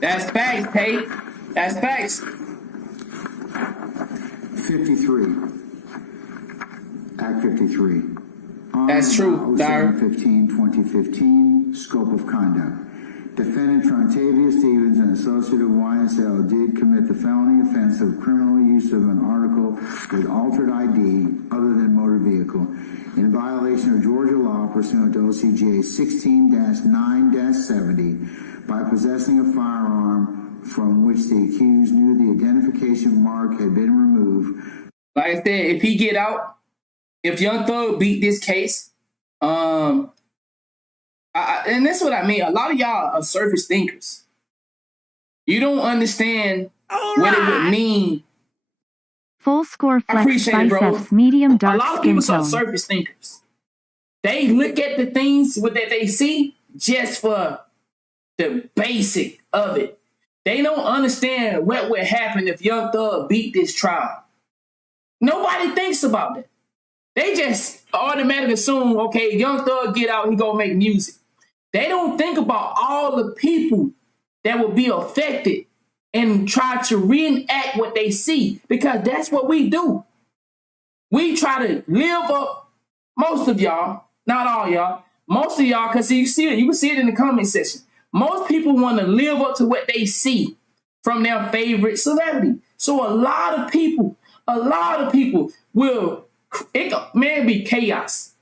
That's facts, Tate. That's facts. 53. Act 53. That's true, Dar. 07-15-2015, scope of conduct. Defendant Trontavia Stevens, an associate of YSL, did commit the felony offense of criminal use of an article with altered ID other than motor vehicle in violation of Georgia law pursuant to OCGA 16-9-70 by possessing a firearm from which the accused knew the identification mark had been removed. Like I said, if he get out, if Young Thug beat this case, and that's what I mean. A lot of y'all are surface thinkers. You don't understand what it would mean. Full score I flex appreciate it, bro. biceps, medium dark A lot of skin people are tone. surface thinkers. They look at the things that they see just for the basic of it. They don't understand what would happen if Young Thug beat this trial. Nobody thinks about that. They just automatically assume, okay, Young Thug get out, he gonna make music. They don't think about all the people that will be affected and try to reenact what they see, because that's what we do. We try to live up, most of y'all, not all y'all, most of y'all, because you see it, you can see it in the comment section. Most people want to live up to what they see from their favorite celebrity. So a lot of people will, it may be chaos.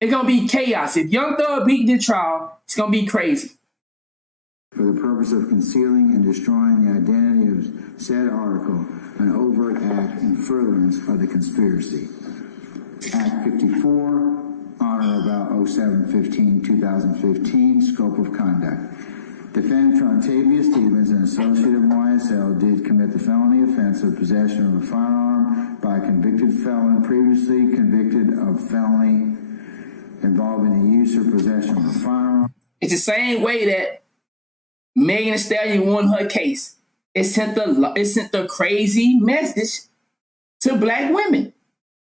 It's going to be chaos. If Young Thug beat the trial, it's going to be crazy. For the purpose of concealing and destroying the identity of said article, an overt act in furtherance of the conspiracy. Act 54, honor about 07-15-2015, scope of conduct. Defendant Trontavia Stevens, an associate of YSL, did commit the felony offense of possession of a firearm by a convicted felon previously convicted of felony involving the use or possession of a firearm. It's the same way that Megan Thee Stallion won her case. It sent the crazy message to black women.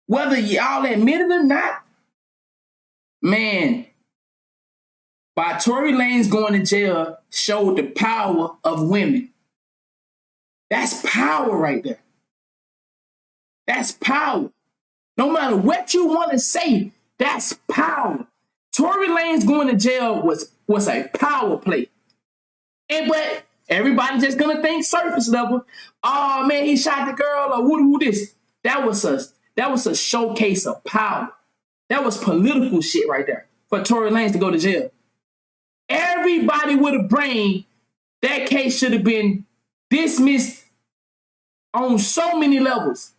Whether y'all admit it or not, man, by Tory Lanez going to jail showed the power of women. That's power right there. That's power. No matter what you want to say, that's power. Tory Lanez going to jail was a power play. But everybody just gonna think surface level. Oh man, he shot the girl, or who this? That was a showcase of power. That was political shit right there for Tory Lanez to go to jail. Everybody with a brain, that case should have been dismissed on so many levels.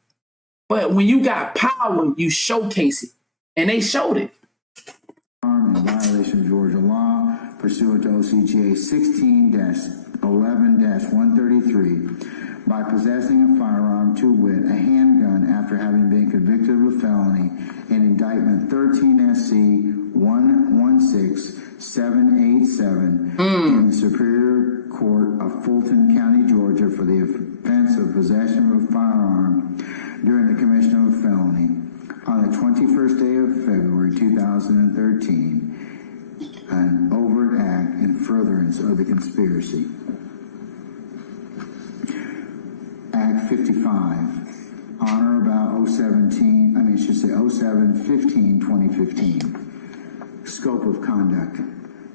But when you got power, you showcase it. And they showed it. In violation of Georgia law, pursuant to OCGA 16-11-133, by possessing a firearm, to wit, a handgun, after having been convicted of a felony in indictment 13 SC 116787 in the Superior Court of Fulton County, Georgia, for the offense of possession of a firearm during the commission of a felony on the 21st day of February 2013, an overt act in furtherance of the conspiracy. Act 55, honor about 07-15-2015, scope of conduct.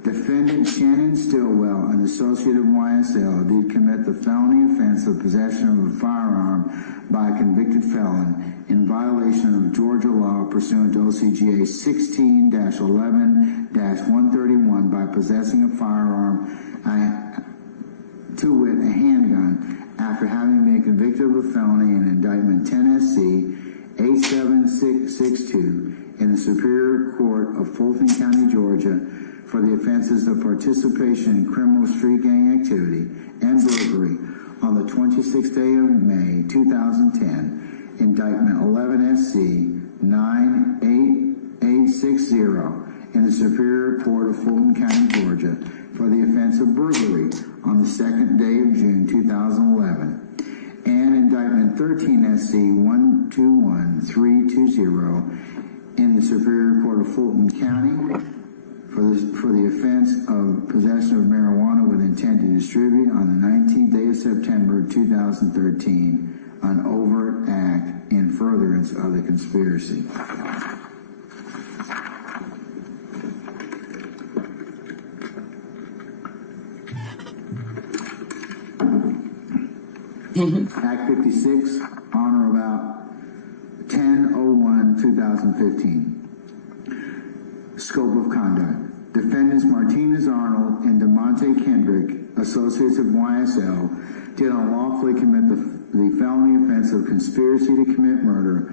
Defendant Shannon Stillwell, an associate of YSL, did commit the felony offense of possession of a firearm by a convicted felon in violation of Georgia law pursuant to OCGA 16-11-131 by possessing a firearm, to wit, a handgun, after having been convicted of a felony in indictment 10 SC 87662 in the Superior Court of Fulton County, Georgia, for the offenses of participation in criminal street gang activity and burglary on the 26th day of May 2010, indictment 11 SC 98860 in the Superior Court of Fulton County, Georgia, for the offense of burglary on the 2nd day of June 2011, and indictment 13 SC 121320 in the Superior Court of Fulton County for the offense of possession of marijuana with intent to distribute on the 19th day of September 2013 an overt act in furtherance of the conspiracy. Act 56, on or about 10/01/2015. Scope of conduct. Defendants Martinez Arnold and DeMonte Kendrick, associates of YSL, did unlawfully commit the felony offense of conspiracy to commit murder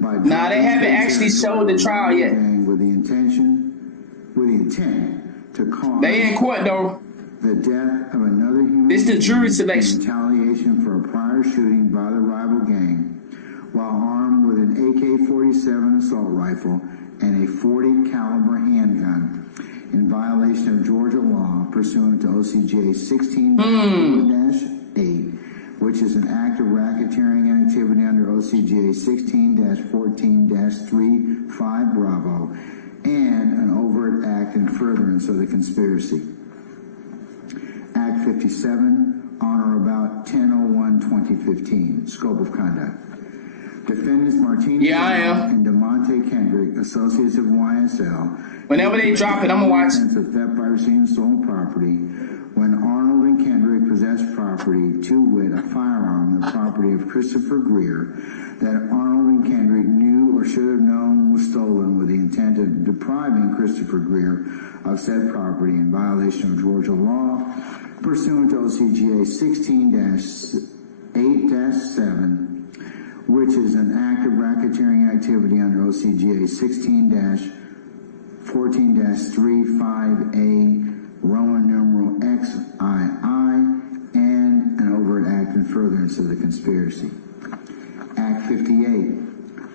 by Nah, they haven't actually showed the trial yet. with the intent to cause They in court though. the death of another human This the jury being selection. in retaliation for a prior shooting by the rival gang while armed with an AK-47 assault rifle and a .40 caliber handgun in violation of Georgia law pursuant to OCGA 16-8, which is an act of racketeering activity under OCGA 16-14-35 Bravo, and an overt act in furtherance of the conspiracy. Act 57, on or about 10/01/2015. Scope of conduct. Defendants Martinez and DeMonte Kendrick, associates of YSL. Whenever they drop it, I'm gonna watch. Offense of theft by receiving stolen property when Arnold and Kendrick possessed property, to wit, a firearm, the property of Christopher Greer, that Arnold and Kendrick knew or should have known was stolen with the intent of depriving Christopher Greer of said property in violation of Georgia law pursuant to OCGA 16-8-7, which is an act of racketeering activity under OCGA 16-14-35A Roman numeral XII, and an overt act in furtherance of the conspiracy. Act 58,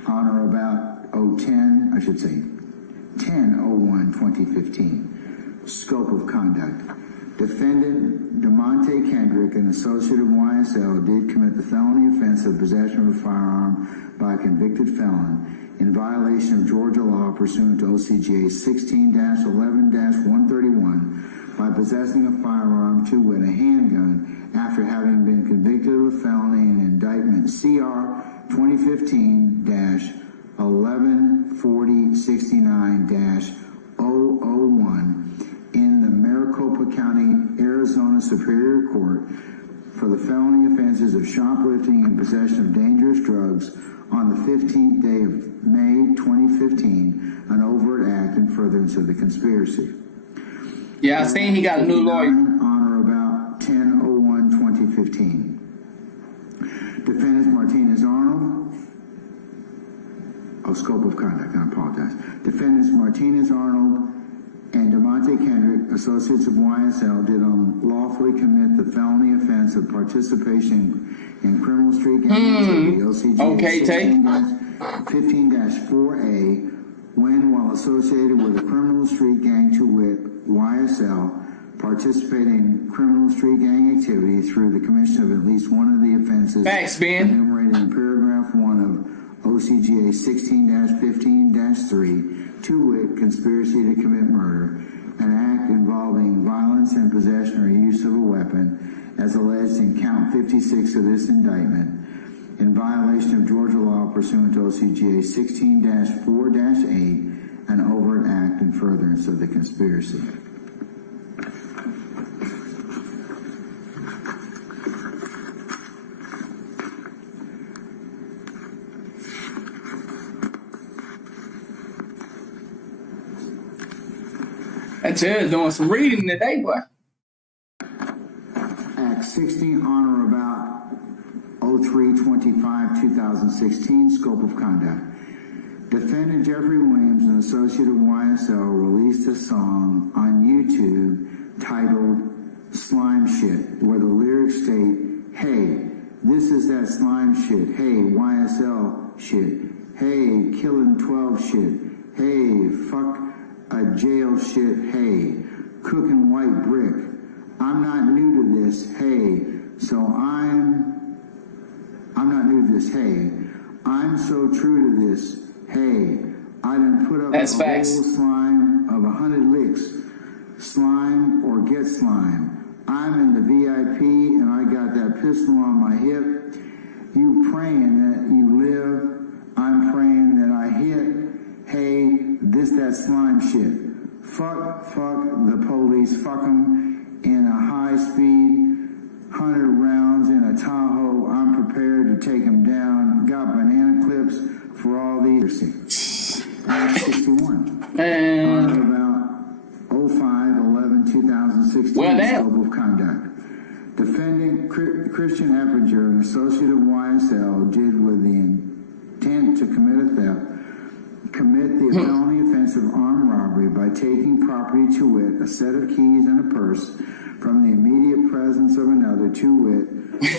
on or about 10/01/2015. Scope of conduct. Defendant DeMonte Kendrick, an associate of YSL, did commit the felony offense of possession of a firearm by a convicted felon in violation of Georgia law pursuant to OCGA 16-11-131 by possessing a firearm, to wit, a handgun, after having been convicted of a felony in indictment CR 2015-114069-001 in the Maricopa County, Arizona Superior Court for the felony offenses of shoplifting and possession of dangerous drugs on the 15th day of May 2015, an overt act in furtherance of the conspiracy. Yeah, I seen he got a new lawyer. On or about 10/01/2015. Defendants Martinez Arnold. Scope of conduct, I apologize. Defendants Martinez Arnold and DeMonte Kendrick, associates of YSL, did unlawfully commit the felony offense of participation in criminal street gang activity, OCGA 15-4A, when, while associated with a criminal street gang, to wit, YSL, participating in criminal street gang activity through the commission of at least one of the offenses Thanks, Ben. enumerated in paragraph 1 of OCGA 16-15-3, to wit, conspiracy to commit murder, an act involving violence and possession or use of a weapon, as alleged in count 56 of this indictment, in violation of Georgia law pursuant to OCGA 16-4-8, an overt act in furtherance of the conspiracy. That judge doing some reading today, boy. Act 60, on or about 03/25/2016, scope of conduct. Defendant Jeffery Williams, an associate of YSL, released a song on YouTube titled Slime Shit, where the lyrics state, "Hey, this is that slime shit. Hey, YSL shit. Hey, killing 12 shit. Hey, fuck a jail shit. Hey, cooking white brick. I'm not new to this. Hey, so I'm not new to this. Hey, I'm so true to this. Hey, I done put up That's a facts. whole slime of 100 licks. Slime or get slime. I'm in the VIP and I got that pistol on my hip. You praying that you live. I'm praying that I hit. Hey, this, that slime shit. Fuck the police. Fuck them in a high speed, 100 rounds in a Tahoe. I'm prepared to take them down. Got banana clips for all these. Act 61. On about 05/11/2016. Well, scope of conduct. Defendant Christian Eppinger, an associate of YSL, did with the intent to commit a theft, commit the felony offense of armed robbery by taking property to wit, a set of keys and a purse from the immediate presence of another to wit,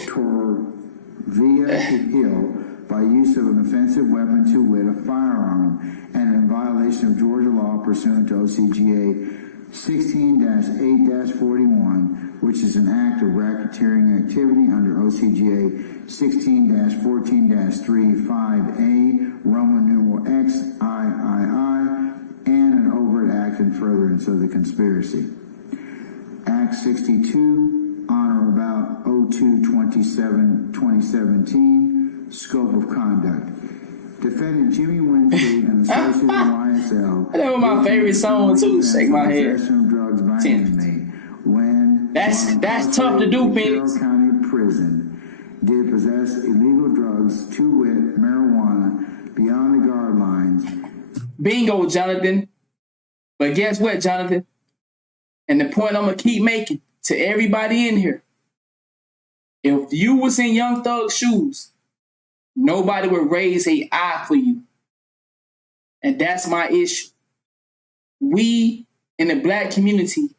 Torvia Hill, by use of an offensive weapon to wit, a firearm, and in violation of Georgia law pursuant to OCGA 16-8-41, which is an act of racketeering activity under OCGA 16-14-35A, Roman numeral XIII, and an overt act in furtherance of the conspiracy. Act 62, on or about 02/27/2017, scope of conduct. Defendant Jimmy Winfield and associate of YSL. That was my favorite song too. Shake my head. Drugs by inmate when that's tough to do, Phoenix. County Prison did possess illegal drugs, to wit, marijuana, beyond the guard lines. Bingo, Jonathan. But guess what, Jonathan? And the point I'm gonna keep making to everybody in here: if you was in Young Thug's shoes, nobody would raise an eye for you. And that's my issue. We, in the black community,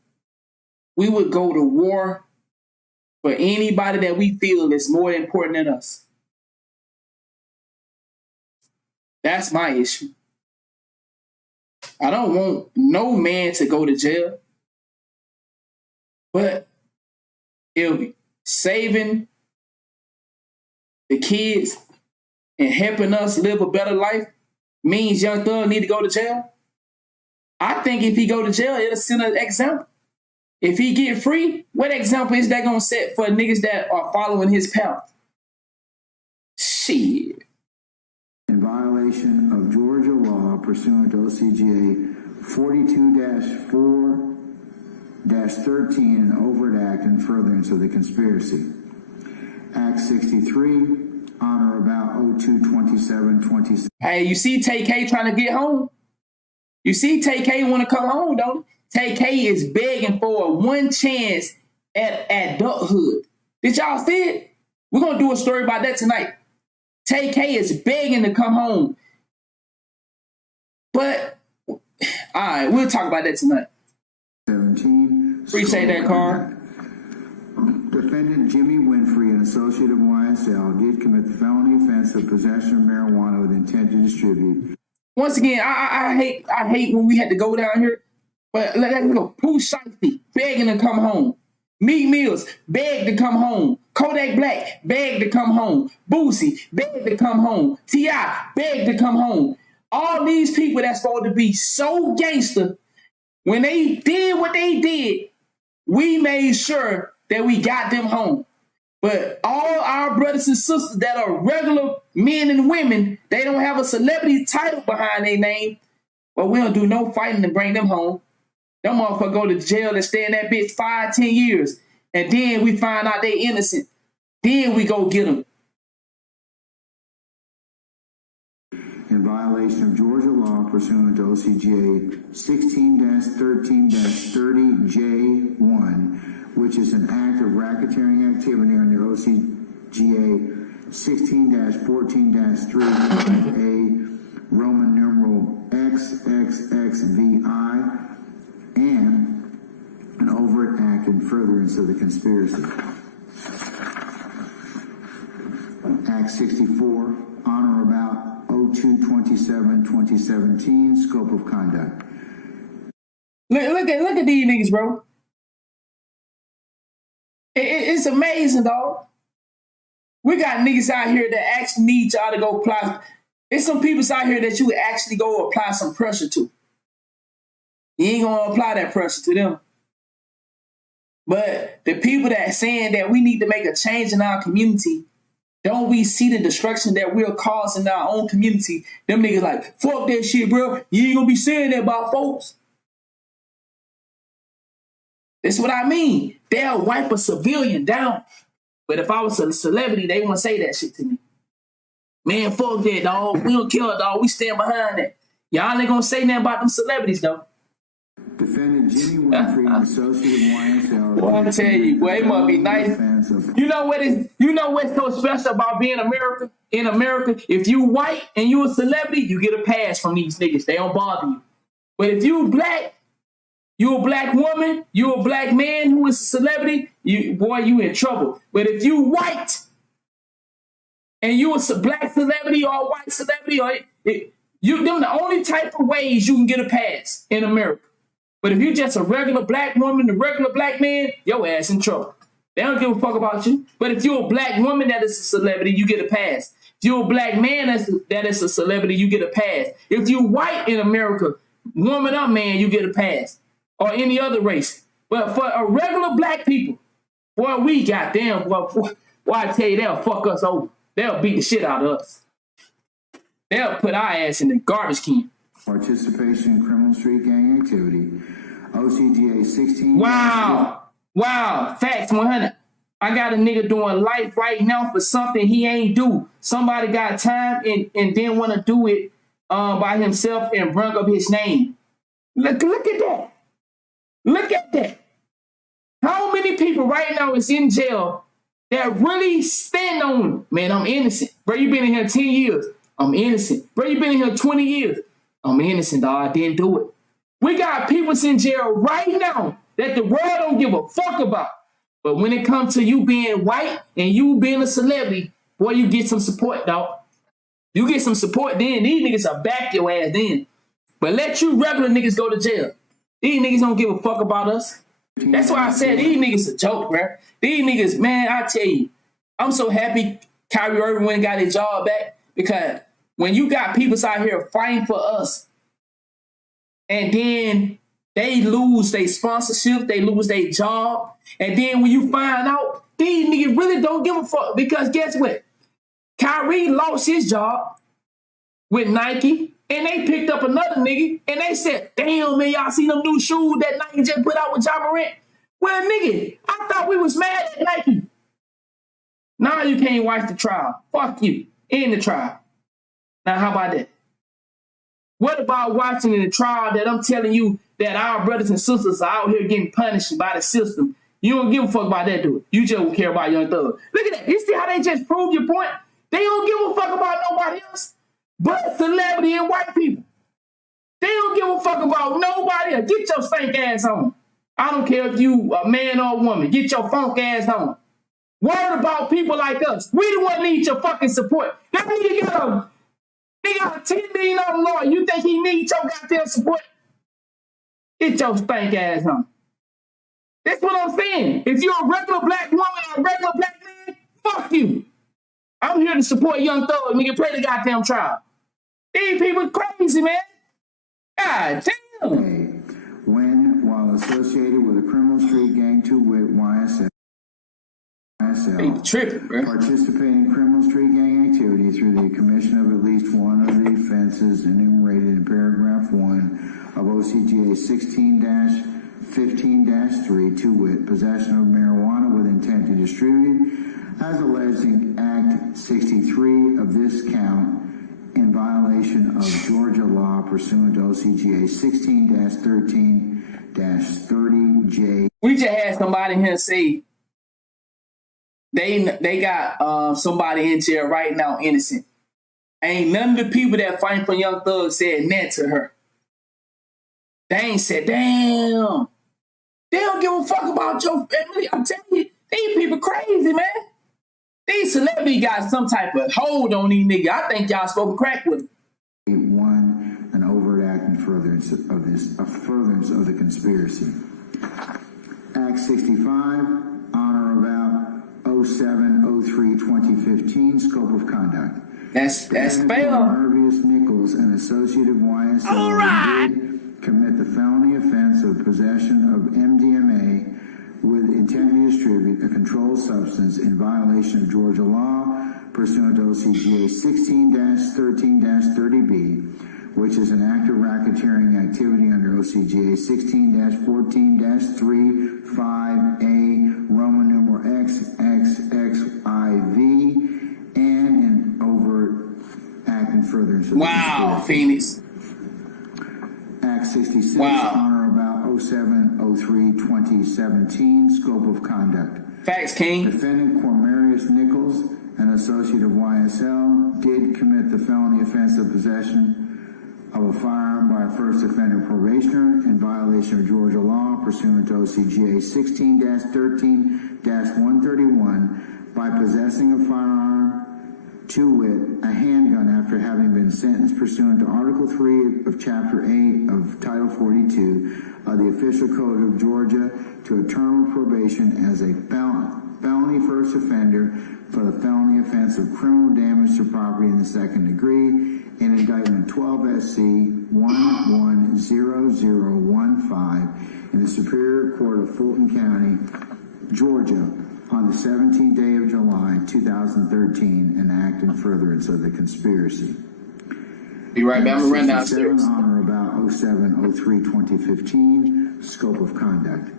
we would go to war for anybody that we feel is more important than us. That's my issue. I don't want no man to go to jail. But if saving the kids and helping us live a better life means Young Thug need to go to jail, I think if he go to jail, it'll send an example. If he get free, what example is that going to set for niggas that are following his path? Shit. In violation of Georgia law pursuant to OCGA 42-4-13, an overt act in furtherance of the conspiracy. Act 63, on or about 02/27/2016. Hey, you see TK trying to get home? You see TK want to come home, don't you? TK is begging for one chance at adulthood. Did y'all see it? We're going to do a story about that tonight. TK is begging to come home. But, all right, we'll talk about that tonight. 17. Appreciate that, Carl. Defendant Jimmy Winfrey, an associate of YSL, did commit the felony offense of possession of marijuana with intent to distribute. Once again, I hate when we had to go down here. But let's go. Pooh Shiesty, begging to come home. Meek Mills, begged to come home. Kodak Black, begged to come home. Boosie, begged to come home. T.I., begged to come home. All these people that's supposed to be so gangster, when they did what they did, we made sure that we got them home. But all our brothers and sisters that are regular men and women, they don't have a celebrity title behind their name, but we don't do no fighting to bring them home. Them motherfuckers go to jail and stay in that bitch 5-10 years. And then we find out they innocent. Then we go get them. In violation of Georgia law pursuant to OCGA 16-13-30J1, which is an act of racketeering activity under OCGA 16-14-35A, Roman numeral XXXVI, and an overt act in furtherance of the conspiracy. Act 64, on or about 02/27/2017, scope of conduct. Look at these niggas, bro. It's amazing, dog. We got niggas out here that actually need y'all to go apply. There's some people out here that you would actually go apply some pressure to. You ain't gonna apply that pressure to them. But the people that saying that we need to make a change in our community, don't we see the destruction that we're causing in our own community? Them niggas like, fuck that shit, bro. You ain't gonna be saying that about folks. That's what I mean. They'll wipe a civilian down. But if I was a celebrity, they wouldn't say that shit to me. Man, fuck that, dog. We don't kill, dog. We stand behind that. Y'all ain't gonna say nothing about them celebrities, though. Defendant Jimmy Winfrey, associate of YSL. Well, I tell you, boy, it must be nice. You know what's so special about being America? In America, if you white and you a celebrity, you get a pass from these niggas. They don't bother you. But if you black, you a black woman, you a black man who is a celebrity, you in trouble. But if you white and you a black celebrity or a white celebrity, them the only type of ways you can get a pass in America. But if you just a regular black woman, a regular black man, your ass in trouble. They don't give a fuck about you. But if you're a black woman that is a celebrity, you get a pass. If you're a black man that is a celebrity, you get a pass. If you white in America, woman up man, you get a pass. Or any other race. But for a regular black people, boy, we goddamn, boy, I tell you, they'll fuck us over. They'll beat the shit out of us. They'll put our ass in the garbage can. Participation in criminal street gang activity. OCGA 16. Wow. Facts 100. I got a nigga doing life right now for something he ain't do. Somebody got time and then want to do it by himself and bring up his name. Look at that. Look at that. How many people right now is in jail that really stand on, man, I'm innocent. Bro, you been in here 10 years. I'm innocent. Bro, you been in here 20 years. I'm innocent, dog. I didn't do it. We got people in jail right now that the world don't give a fuck about. But when it comes to you being white and you being a celebrity, boy, you get some support, dog. You get some support then. These niggas will back your ass then. But let you regular niggas go to jail. These niggas don't give a fuck about us. That's why I said these niggas a joke, bro. These niggas, man, I tell you, I'm so happy Kyrie Irving went and got his job back, because when you got people out here fighting for us and then they lose their sponsorship, they lose their job, and then when you find out, these niggas really don't give a fuck, because guess what? Kyrie lost his job with Nike, and they picked up another nigga, and they said, damn, man, y'all see them new shoes that Nike just put out with Ja Morant? Well, nigga, I thought we was mad at Nike. Now you can't watch the trial. Fuck you. End the trial. Now, how about that? What about watching in the trial that I'm telling you that our brothers and sisters are out here getting punished by the system? You don't give a fuck about that, dude. You just don't care about Young Thug. Look at that. You see how they just prove your point? They don't give a fuck about nobody else but celebrity and white people. They don't give a fuck about nobody else. Get your stank ass on. I don't care if you a man or a woman. Get your funk ass on. Worry about people like us. We the one need your fucking support. That nigga got a $10 million lawyer. You think he needs your goddamn support? Get your stank ass on. That's what I'm saying. If you're a regular black woman or a regular black man, fuck you. I'm here to support Young Thug. Nigga, play the goddamn trial. These people crazy, man. God damn. When, while associated with a criminal street gang to wit YSL, tripping, bro. Participating in criminal street gang activity through the commission of at least one of the offenses enumerated in paragraph 1 of OCGA 16-15-3, to wit, possession of marijuana with intent to distribute, as alleged in Act 63 of this count, in violation of Georgia law pursuant to OCGA 16-13-30J. We just had somebody here say they got somebody in jail right now innocent. Ain't none of the people that fight for Young Thug said nothing to her. They ain't said, damn. They don't give a fuck about your family. I'm telling you, these people crazy, man. These celebrities got some type of hold on these niggas. I think y'all smoking crack with them. One, an overt act in furtherance of the conspiracy. Act 65, on or about 07/03/2015, scope of conduct. That's fair. Harvius Nichols, an associate of YSL, all right, did commit the felony offense of possession of MDMA with intent to distribute a controlled substance in violation of Georgia law pursuant to OCGA 16-13-30B, which is an act of racketeering activity under OCGA 16-14-3-5A, Roman numeral XXXIV, and an overt act in furtherance of Wow, Phoenix. Act 66, Wow. on or about 07/03/2017, scope of conduct. Facts, King. Defendant Cornelius Nichols, an associate of YSL, did commit the felony offense of possession of a firearm by a first offender probationer in violation of Georgia law pursuant to OCGA 16-13-131 by possessing a firearm, to wit, a handgun, after having been sentenced pursuant to Article 3 of Chapter 8 of Title 42 of the Official Code of Georgia to a term of probation as a felony first offender for the felony offense of criminal damage to property in the second degree in indictment 12 SC 110015 in the Superior Court of Fulton County, Georgia, on the 17th day of July 2013, an act in furtherance of the conspiracy. Be right back. I'm gonna run downstairs. On or about 07/03/2015, scope of conduct.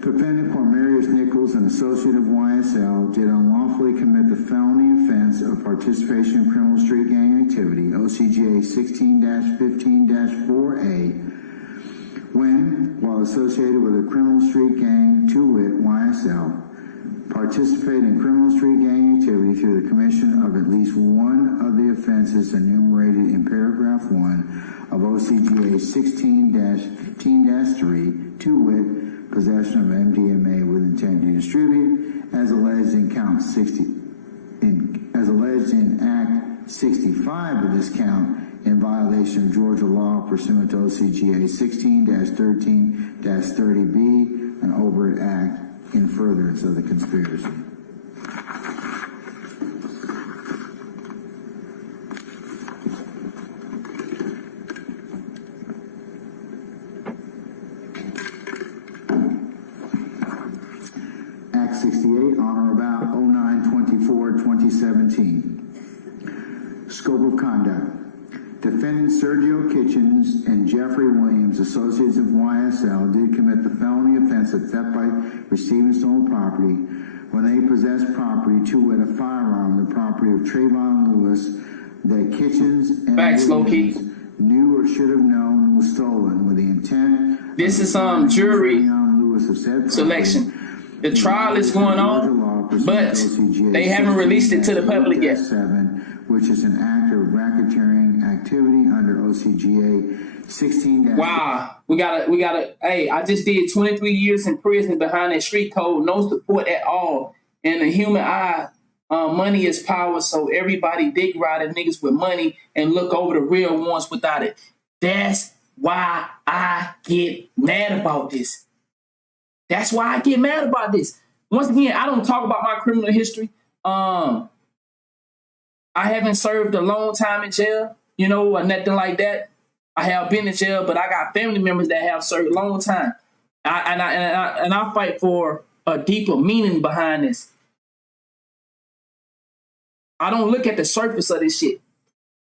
Defendant Cornelius Nichols, an associate of YSL, did unlawfully commit the felony offense of participation in criminal street gang activity, OCGA 16-15-4A, when, while associated with a criminal street gang, to wit, YSL, participate in criminal street gang activity through the commission of at least one of the offenses enumerated in paragraph 1 of OCGA 16-15-3, to wit, possession of MDMA with intent to distribute, as alleged in Act 65 of this count, in violation of Georgia law pursuant to OCGA 16-13-30B, an overt act in furtherance of the conspiracy. Act 68, on or about 09/24/2017. Scope of conduct. Defendants Sergio Kitchens and Jeffrey Williams, associates of YSL, did commit the felony offense of theft by receiving stolen property when they possessed property, to wit, a firearm, the property of Trayvon Lewis, that Kitchens and Williams knew or should have known was stolen with the intent. This is jury selection. The trial is going on, but they haven't released it to the public yet. Which is an act of racketeering activity under OCGA 16. Wow, we gotta. Hey, I just did 23 years in prison behind that street code, no support at all. In the human eye, money is power, so everybody dig ride at niggas with money and look over the real ones without it. That's why I get mad about this. That's why I get mad about this. Once again, I don't talk about my criminal history. I haven't served a long time in jail, or nothing like that. I have been in jail, but I got family members that have served a long time. I fight for a deeper meaning behind this. I don't look at the surface of this shit.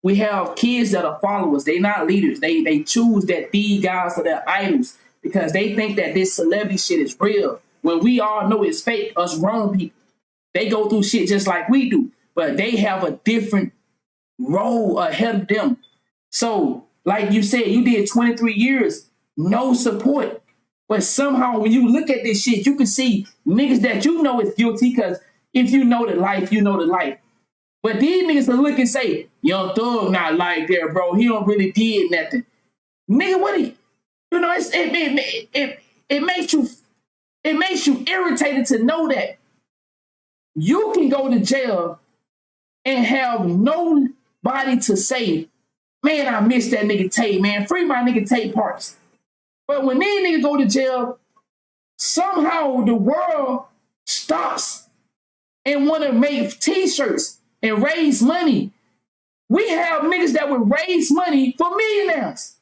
We have kids that are followers. They not leaders. They choose that these guys are their idols because they think that this celebrity shit is real. When we all know it's fake, us grown people. They go through shit just like we do, but they have a different role ahead of them. So, like you said, you did 23 years, no support. But somehow when you look at this shit, you can see niggas that you know is guilty because if you know the life, you know the life. But these niggas will look and say, Young Thug not like that, bro. He don't really did nothing. Nigga, what he, it makes you irritated to know that you can go to jail and have nobody to say, man, I miss that nigga Tate, man. Free my nigga Tate Parks. But when these niggas go to jail, somehow the world stops and want to make t-shirts and raise money. We have niggas that would raise money for millionaires.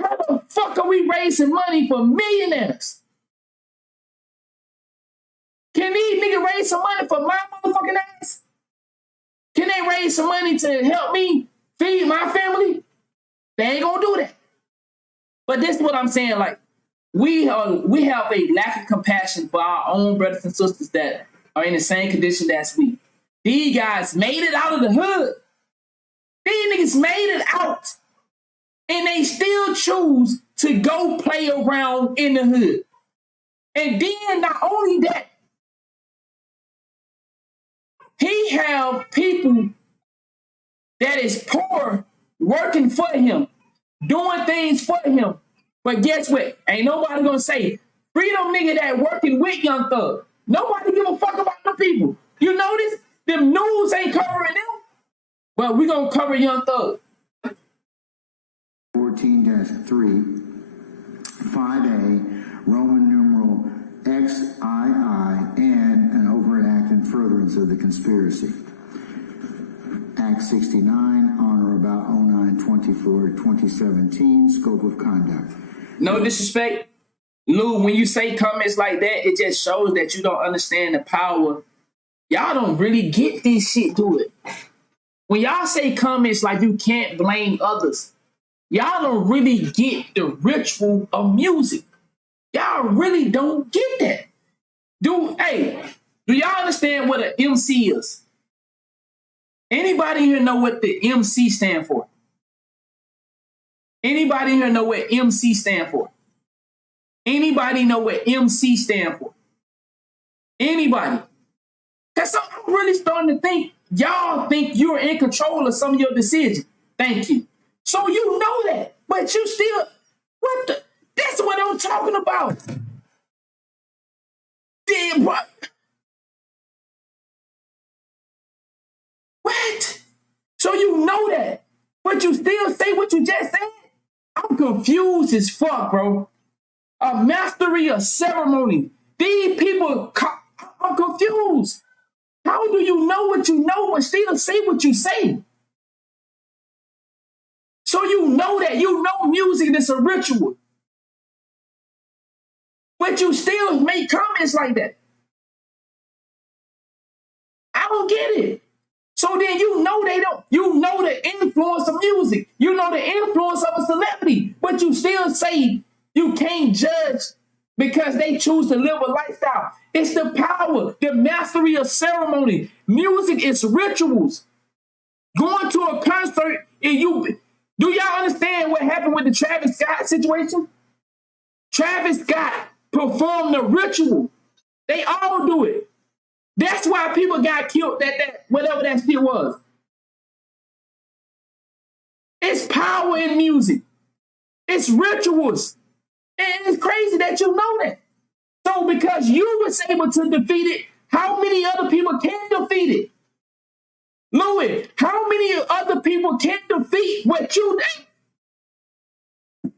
How the fuck are we raising money for millionaires? Can these niggas raise some money for my motherfucking ass? Can they raise some money to help me feed my family? They ain't gonna do that. But this is what I'm saying, like, we have a lack of compassion for our own brothers and sisters that are in the same condition as we. These guys made it out of the hood. These niggas made it out. And they still choose to go play around in the hood. And then not only that, he have people that is poor working for him, doing things for him. But guess what? Ain't nobody gonna say, freedom nigga that working with Young Thug. Nobody give a fuck about them people. You notice? Them news ain't covering them. Well, we gonna cover Young Thug. 14-3, 5A, Roman numeral XII, and an overt act in furtherance of the conspiracy. Act 69, on or about 09/24/2017, scope of conduct. No disrespect, Lou, when you say comments like that, it just shows that you don't understand the power. Y'all don't really get this shit, do it. When y'all say comments like you can't blame others, y'all don't really get the ritual of music. Y'all really don't get that. Do y'all understand what an MC is? Anybody here know what the MC stand for? Anybody here know what MC stand for? Anybody know what MC stand for? Anybody? Because I'm really starting to think y'all think you're in control of some of your decisions. Thank you. So you know that, but you still, what the? That's what I'm talking about. Damn, what? What? So you know that, but you still say what you just said? I'm confused as fuck, bro. A mastery of ceremony. These people, I'm confused. How do you know what you know but still say what you say? So you know that, you know music is a ritual. But you still make comments like that. I don't get it. So then you know they don't, you know the influence of music. You know the influence of a celebrity. But you still say you can't judge because they choose to live a lifestyle. It's the power, the mastery of ceremony. Music is rituals. Going to a concert, do y'all understand what happened with the Travis Scott situation? Travis Scott performed the ritual. They all do it. That's why people got killed, that whatever that shit was. It's power in music. It's rituals. And it's crazy that you know that. So because you was able to defeat it, how many other people can defeat it? Louis, how many other people can defeat what you did?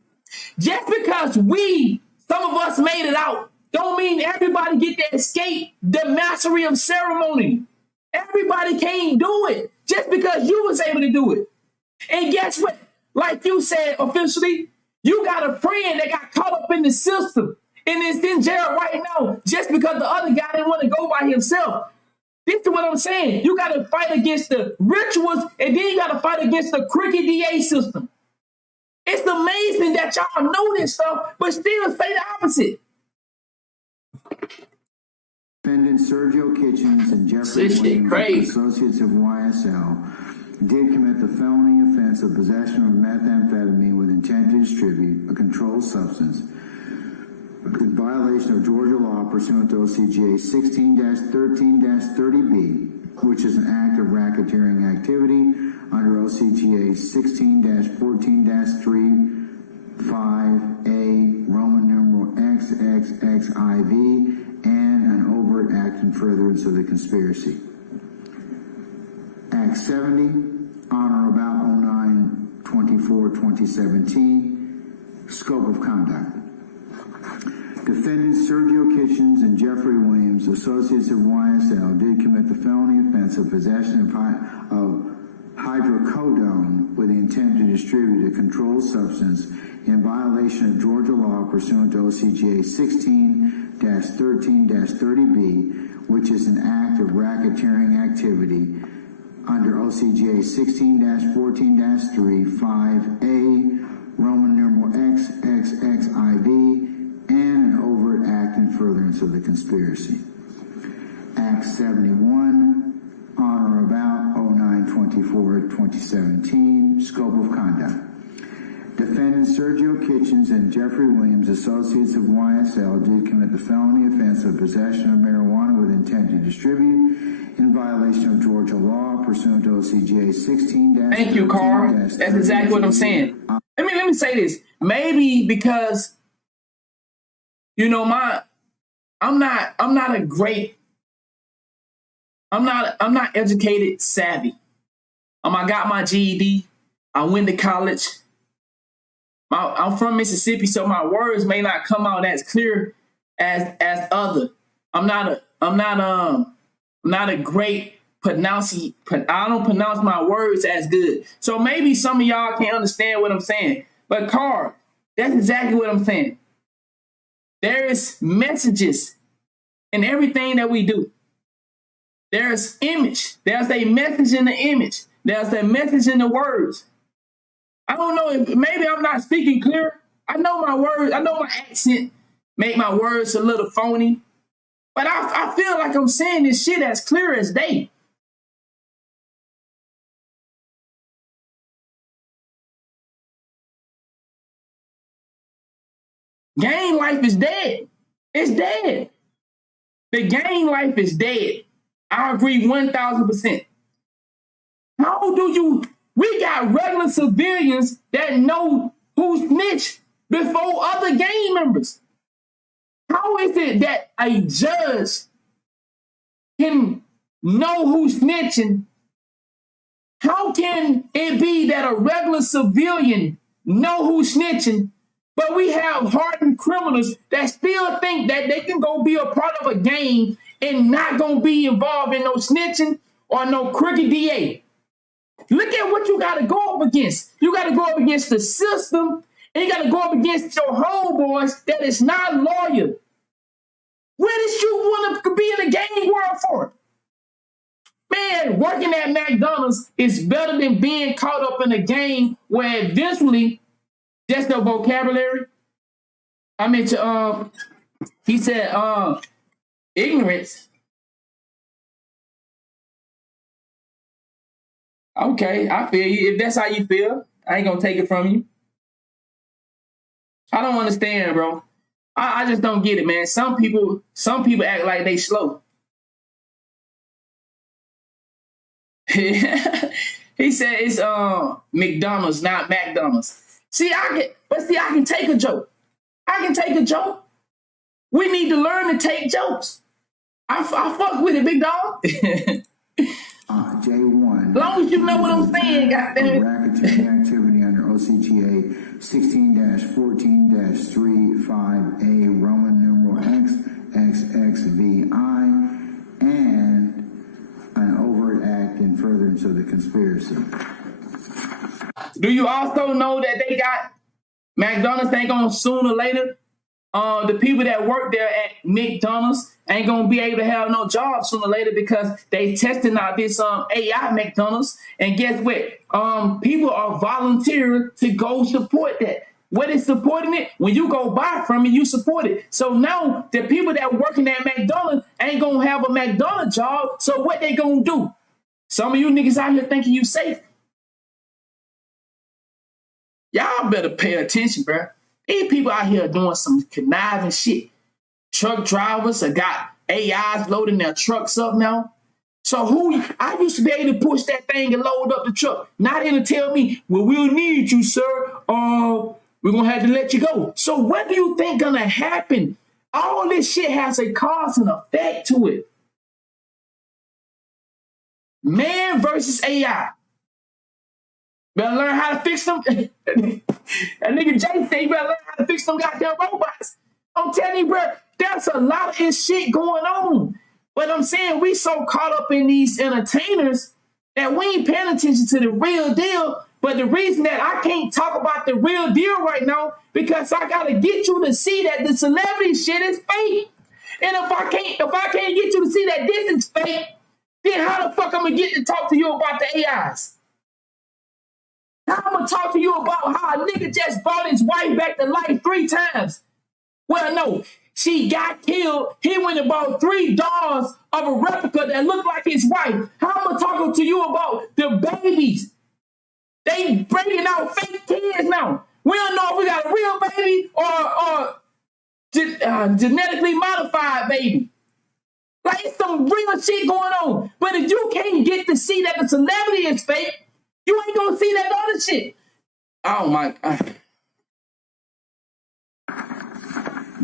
Just because some of us made it out, don't mean everybody get to escape the mastery of ceremony. Everybody can't do it just because you was able to do it. And guess what? Like you said officially, you got a friend that got caught up in the system and is in jail right now just because the other guy didn't want to go by himself. This is what I'm saying. You got to fight against the rituals and then you got to fight against the crooked DA system. It's amazing that y'all know this stuff, but still say the opposite. Defendant Sergio Kitchens and Jeffery Lamar, associates of YSL, did commit the felony offense of possession of methamphetamine with intent to distribute a controlled substance in violation of Georgia law pursuant to OCGA 16-13-30B, which is an act of racketeering activity under OCGA 16-14-3-5A, Roman numeral XXXIV, and an overt act in furtherance of the conspiracy. Act 70, on or about 09/24/2017, scope of conduct. Defendants Sergio Kitchens and Jeffrey Williams, associates of YSL, did commit the felony offense of possession of hydrocodone with the intent to distribute a controlled substance in violation of Georgia law pursuant to OCGA 16-13-30B, which is an act of racketeering activity under OCGA 16-14-3, 5A, Roman numeral XXXIV, and an overt act in furtherance of the conspiracy. Act 71, on or about 09/24/2017, scope of conduct. Defendants Sergio Kitchens and Jeffrey Williams, associates of YSL, did commit the felony offense of possession of marijuana with intent to distribute in violation of Georgia law pursuant to OCGA 16. Thank you, Carl. That's exactly what I'm saying. Let me say this. Maybe because, you know, I'm not educated savvy. I got my GED. I went to college. I'm from Mississippi, so my words may not come out as clear as other. I'm not a great pronouncer. I don't pronounce my words as good. So maybe some of y'all can't understand what I'm saying. But Carl, that's exactly what I'm saying. There is messages in everything that we do. There's image. There's a message in the image. There's a message in the words. I don't know if maybe I'm not speaking clear. I know my words. I know my accent make my words a little phony. But I feel like I'm saying this shit as clear as day. Gang life is dead. It's dead. The gang life is dead. I agree 1,000%. How do you... We got regular civilians that know who snitch before other gang members. How is it that a judge can know who's snitching? How can it be that a regular civilian know who's snitching, but we have hardened criminals that still think that they can go be a part of a gang and not gonna be involved in no snitching or no crooked DA? Look at what you got to go up against. You got to go up against the system, and you got to go up against your homeboys that is not loyal. What did you want to be in the gang world for? Man, working at McDonald's is better than being caught up in a gang where eventually, that's the vocabulary. I meant to, he said, ignorance. Okay, I feel you. If that's how you feel, I ain't gonna take it from you. I don't understand, bro. I just don't get it, man. Some people act like they slow. He said it's McDonald's, not McDonald's. I can take a joke. I can take a joke. We need to learn to take jokes. I fuck with it, big dog. J1. As long as you know what I'm saying, goddamn. Racketeering activity under OCGA 16-14-3, 5A, Roman numeral XXXVI, and an overt act in furtherance of the conspiracy. Do you also know that they got McDonald's ain't gonna sooner or later? The people that work there at McDonald's ain't gonna be able to have no job sooner or later because they testing out this AI McDonald's. And guess what? People are volunteering to go support that. What is supporting it? When you go buy from it, you support it. So now the people that working at McDonald's ain't gonna have a McDonald's job. So what they gonna do? Some of you niggas out here thinking you safe. Y'all better pay attention, bro. These people out here doing some conniving shit. Truck drivers have got AIs loading their trucks up now. So I used to be able to push that thing and load up the truck. Now they're going to tell me, well, we'll need you, sir. We're going to have to let you go. So what do you think going to happen? All this shit has a cause and effect to it. Man versus AI. Better learn how to fix them. That nigga Jay say you better learn how to fix them goddamn robots. I'm telling you, bro, there's a lot of this shit going on. But I'm saying we so caught up in these entertainers that we ain't paying attention to the real deal. But the reason that I can't talk about the real deal right now, because I got to get you to see that the celebrity shit is fake. And if I can't get you to see that this is fake, then how the fuck I'm gonna get to talk to you about the AIs? How I'm gonna talk to you about how a nigga just brought his wife back to life 3 times? Well, no, she got killed. He went and bought 3 dolls of a replica that looked like his wife. How am I talking to you about the babies? They bringing out fake kids now. We don't know if we got a real baby or genetically modified baby. Like, it's some real shit going on. But if you can't get to see that the celebrity is fake, you ain't gonna see that other shit. Oh my God.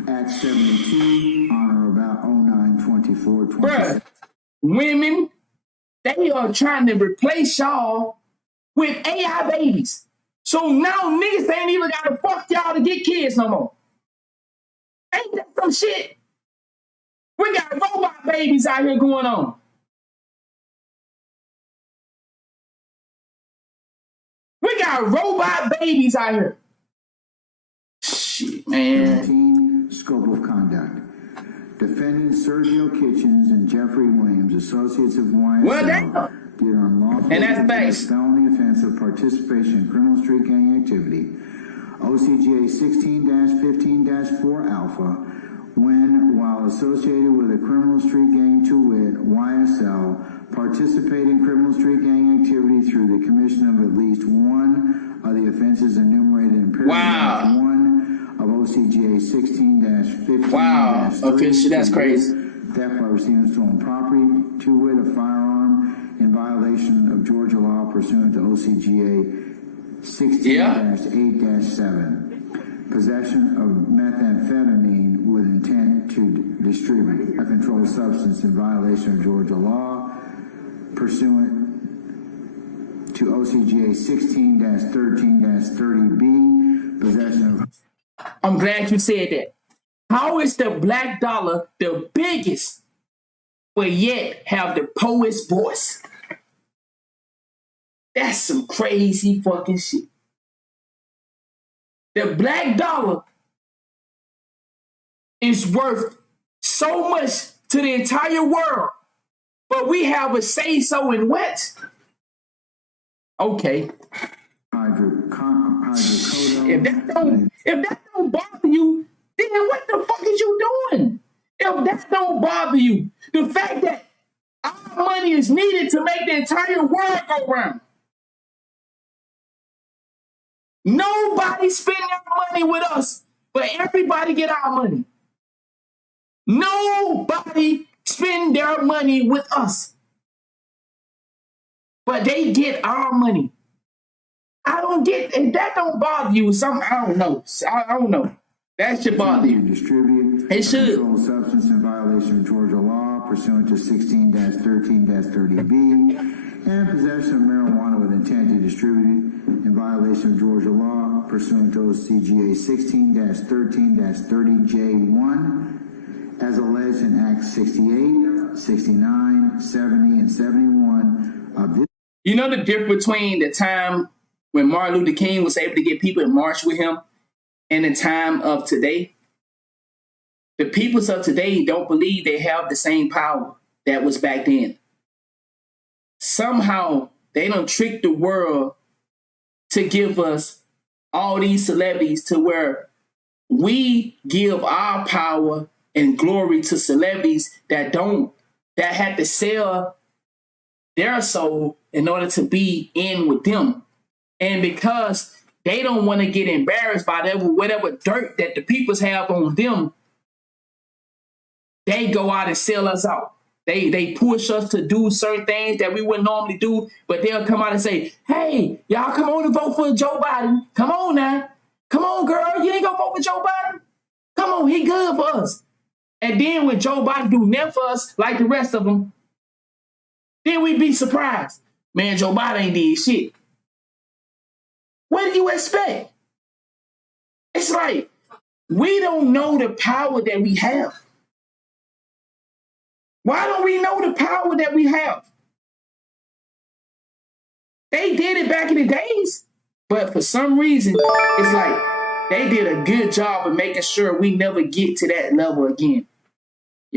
Acts 72, on or about 09/24/27. Bruh, women, they are trying to replace y'all with AI babies. So now niggas ain't even gotta fuck y'all to get kids no more. Ain't that some shit? We got robot babies out here going on. We got robot babies out here. Shit, man. Scope of conduct. Defendants Sergio Kitchens and Jeffrey Williams, associates of YSL, Well, damn. did unlawful And that's facts. felony offense of participation in criminal street gang activity, OCGA 16-15-4 Alpha, when, while associated with a criminal street gang to wit, YSL, participate in criminal street gang activity through the commission of at least one of the offenses enumerated in paragraph 1 of OCGA 16-15-3. Wow. Okay, shit, that's crazy. Theft by receiving stolen property, to wit, a firearm in violation of Georgia law pursuant to OCGA 16-8-7. Possession of methamphetamine with intent to distribute a controlled substance in violation of Georgia law pursuant to OCGA 16-13-30B. Possession of... I'm glad you said that. How is the black dollar the biggest, but yet have the poet's voice? That's some crazy fucking shit. The black dollar is worth so much to the entire world, but we have a say so in what? Okay. If that don't bother you, then what the fuck is you doing? If that don't bother you, the fact that our money is needed to make the entire world go round. Nobody spend their money with us, but everybody get our money. Nobody spend their money with us, but they get our money. I don't get, if that don't bother you, something, I don't know. I don't know. That should bother you. Distribute It should. Controlled substance in violation of Georgia law pursuant to 16-13-30B, and possession of marijuana with intent to distribute in violation of Georgia law pursuant to OCGA 16-13-30J1, as alleged in Acts 68, 69, 70, and 71 of this. You know the difference between the time when Martin Luther King was able to get people to march with him and the time of today? The peoples of today don't believe they have the same power that was back then. Somehow they don't trick the world to give us all these celebrities to where we give our power and glory to celebrities that had to sell their soul in order to be in with them. And because they don't want to get embarrassed by whatever dirt that the peoples have on them, they go out and sell us out. They push us to do certain things that we wouldn't normally do, but they'll come out and say, hey, y'all come on and vote for Joe Biden. Come on now. Come on, girl. You ain't gonna vote for Joe Biden? Come on, he good for us. And then when Joe Biden do nothing for us like the rest of them, then we be surprised. Man, Joe Biden ain't did shit. What do you expect? It's like, we don't know the power that we have. Why don't we know the power that we have? They did it back in the days, but for some reason, it's like they did a good job of making sure we never get to that level again.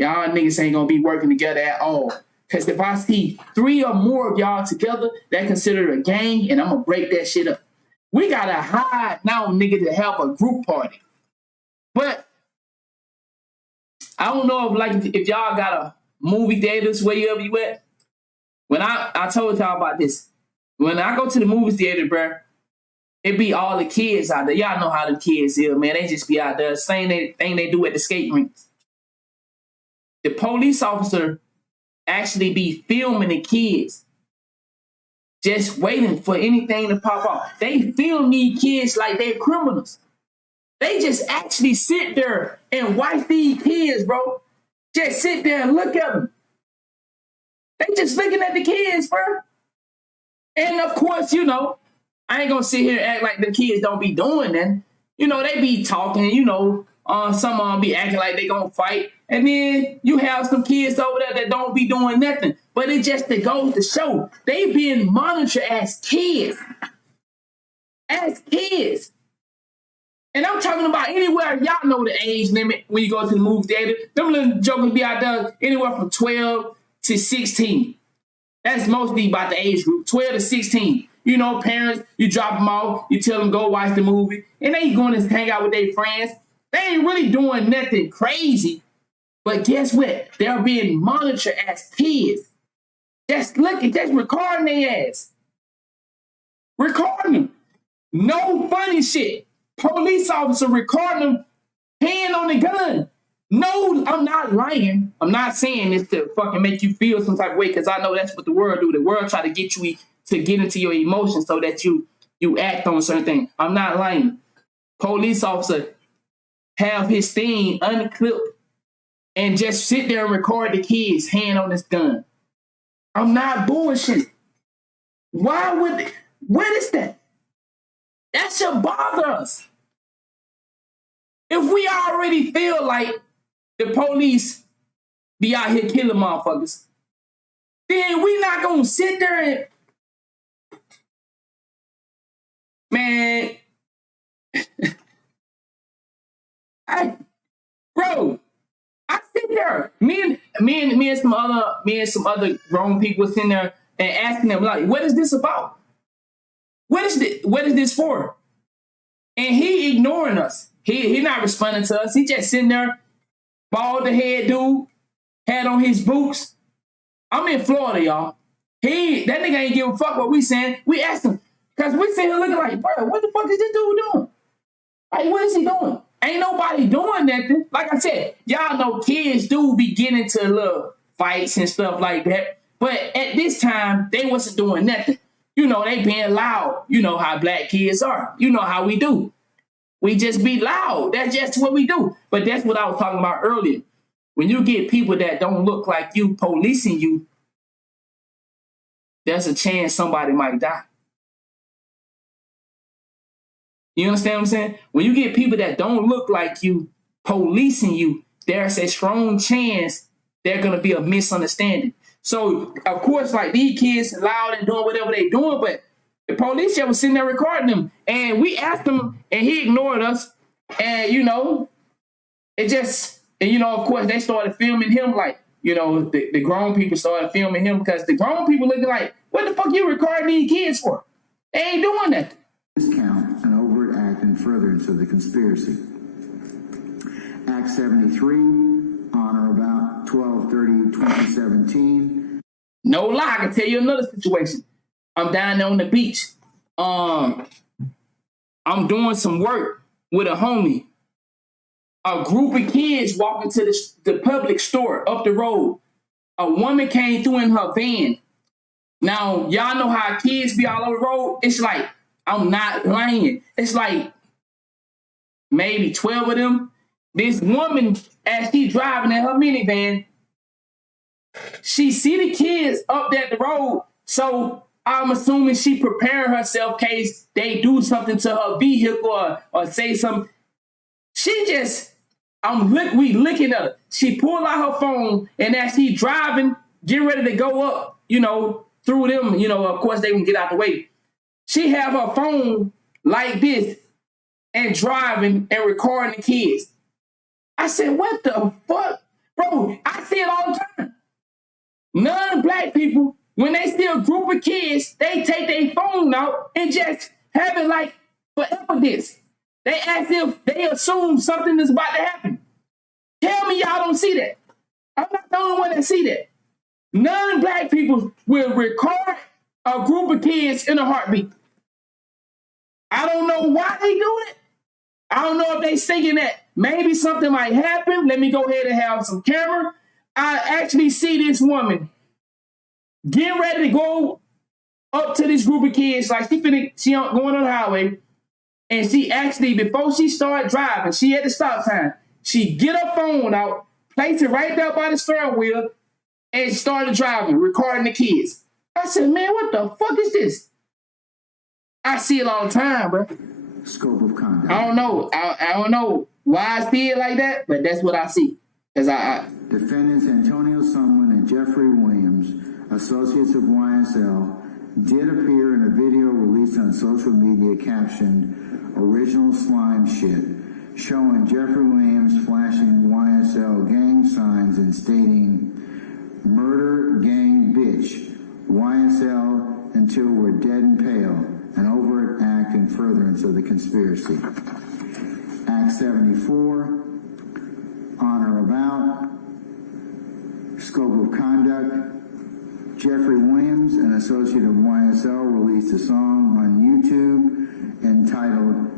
y'all niggas ain't gonna be working together at all. Because if I see 3 or more of y'all together, that considered a gang, and I'm gonna break that shit up. We gotta hide now, nigga, to have a group party. But I don't know if y'all got a movie theaters wherever you at. When I told y'all about this, when I go to the movie theater, bro, it be all the kids out there. Y'all know how the kids is, man. They just be out there, same thing they do at the skate rinks. The police officer actually be filming the kids, just waiting for anything to pop off. They film these kids like they're criminals. They just actually sit there and watch these kids, bro. Just sit there and look at them. They just looking at the kids, bro. And of course, you know, I ain't gonna sit here and act like the kids don't be doing that. You know, they be talking, you know, some of them be acting like they gonna fight. And then you have some kids over there that don't be doing nothing. But it just goes to show they being monitored as kids. As kids. And I'm talking about anywhere, y'all know the age limit when you go to the movie theater. Them little jokers be out there anywhere from 12 to 16. That's mostly about the age group, 12 to 16. You know, parents, you drop them off, you tell them go watch the movie, and they going to hang out with their friends. They ain't really doing nothing crazy. But guess what? They're being monitored as kids. Just looking, just recording their ass. Recording them. No funny shit. Police officer recording them, hand on the gun. No, I'm not lying. I'm not saying this to fucking make you feel some type of way, because I know that's what the world do. The world try to get you to get into your emotions so that you act on certain things. I'm not lying. Police officer have his thing unclipped and just sit there and record the kids hand on this gun. I'm not bullshit. Why would what is that? That should bother us. If we already feel like the police be out here killing motherfuckers, then we not gonna sit there and man, I sit there. Me and some other grown people sitting there and asking them like, what is this about? What is this for? And he ignoring us. He not responding to us. He just sitting there, bald the head dude, had on his boots. I'm in Florida, y'all. That nigga ain't give a fuck what we saying. We asked him, because we sitting here looking like, bro, what the fuck is this dude doing? Like, what is he doing? Ain't nobody doing nothing. Like I said, y'all know kids do be getting into little fights and stuff like that. But at this time, they wasn't doing nothing. You know, they being loud. You know how black kids are. You know how we do. We just be loud. That's just what we do. But that's what I was talking about earlier. When you get people that don't look like you policing you, there's a chance somebody might die. You understand what I'm saying? When you get people that don't look like you policing you, there's a strong chance there's going to be a misunderstanding. So, of course, like these kids loud and doing whatever they doing, but the police was sitting there recording them. And we asked him, and he ignored us. And, you know, of course, they started filming him like, you know, the grown people started filming him because the grown people looking like, what the fuck you recording these kids for? They ain't doing that. Discount an overt act in furtherance of the conspiracy. Act 73, on or about 12/30/2017. No lie, I can tell you another situation. I'm down there on the beach. I'm doing some work with a homie. A group of kids walking to the public store up the road. A woman came through in her van. Now, y'all know how kids be all over the road? It's like, I'm not lying. It's like maybe 12 of them. This woman, as she driving in her minivan, she see the kids up there at the road. So I'm assuming she preparing herself in case they do something to her vehicle or say something. She just, we looking at her. She pulled out her phone, and as she driving, getting ready to go up, you know, through them, you know, of course they can get out the way. She have her phone like this and driving and recording the kids. I said, what the fuck? Bro, I see it all the time. Non-black people, when they see a group of kids, they take their phone out and just have it like for evidence. They ask if they assume something is about to happen. Tell me y'all don't see that. I'm not the only one that see that. Non-black people will record a group of kids in a heartbeat. I don't know why they do it. I don't know if they thinking that maybe something might happen. Let me go ahead and have some camera. I actually see this woman getting ready to go up to this group of kids, like she going on the highway, and she actually, before she started driving, she had the stop sign. She get her phone out, place it right there by the steering wheel, and started driving, recording the kids. I said, man, what the fuck is this? I see it all the time, bro. Scope of conduct. I don't know. I don't know why I see it like that, but that's what I see. Defendants Antonio Sumlin and Jeffrey Williams, associates of YSL, did appear in a video released on social media captioned "Original Slime Shit," showing Jeffrey Williams flashing YSL gang signs and stating, "Murder gang bitch, YSL until we're dead and pale," an overt act in furtherance of the conspiracy. Act 74, on or about, scope of conduct. Jeffrey Williams, an associate of YSL, released a song on YouTube entitled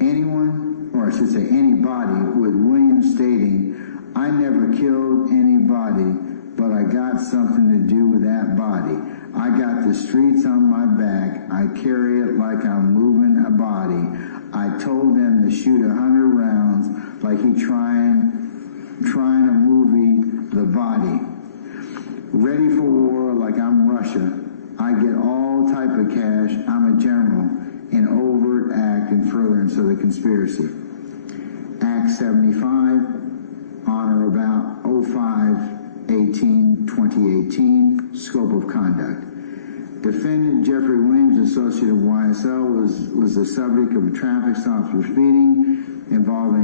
"Anyone," or I should say "Anybody," with Williams stating, "I never killed anybody, but I got something to do with that body. I got the streets on my back. I carry it like I'm moving a body. I told them to shoot 100 rounds like he trying to movie the body. Ready for war like I'm Russia. I get all type of cash. I'm a general." In overt act in furtherance of the conspiracy. Act 75, on or about 05/18/2018, scope of conduct. Defendant Jeffrey Williams, associate of YSL, was the subject of a traffic stop for speeding. Involved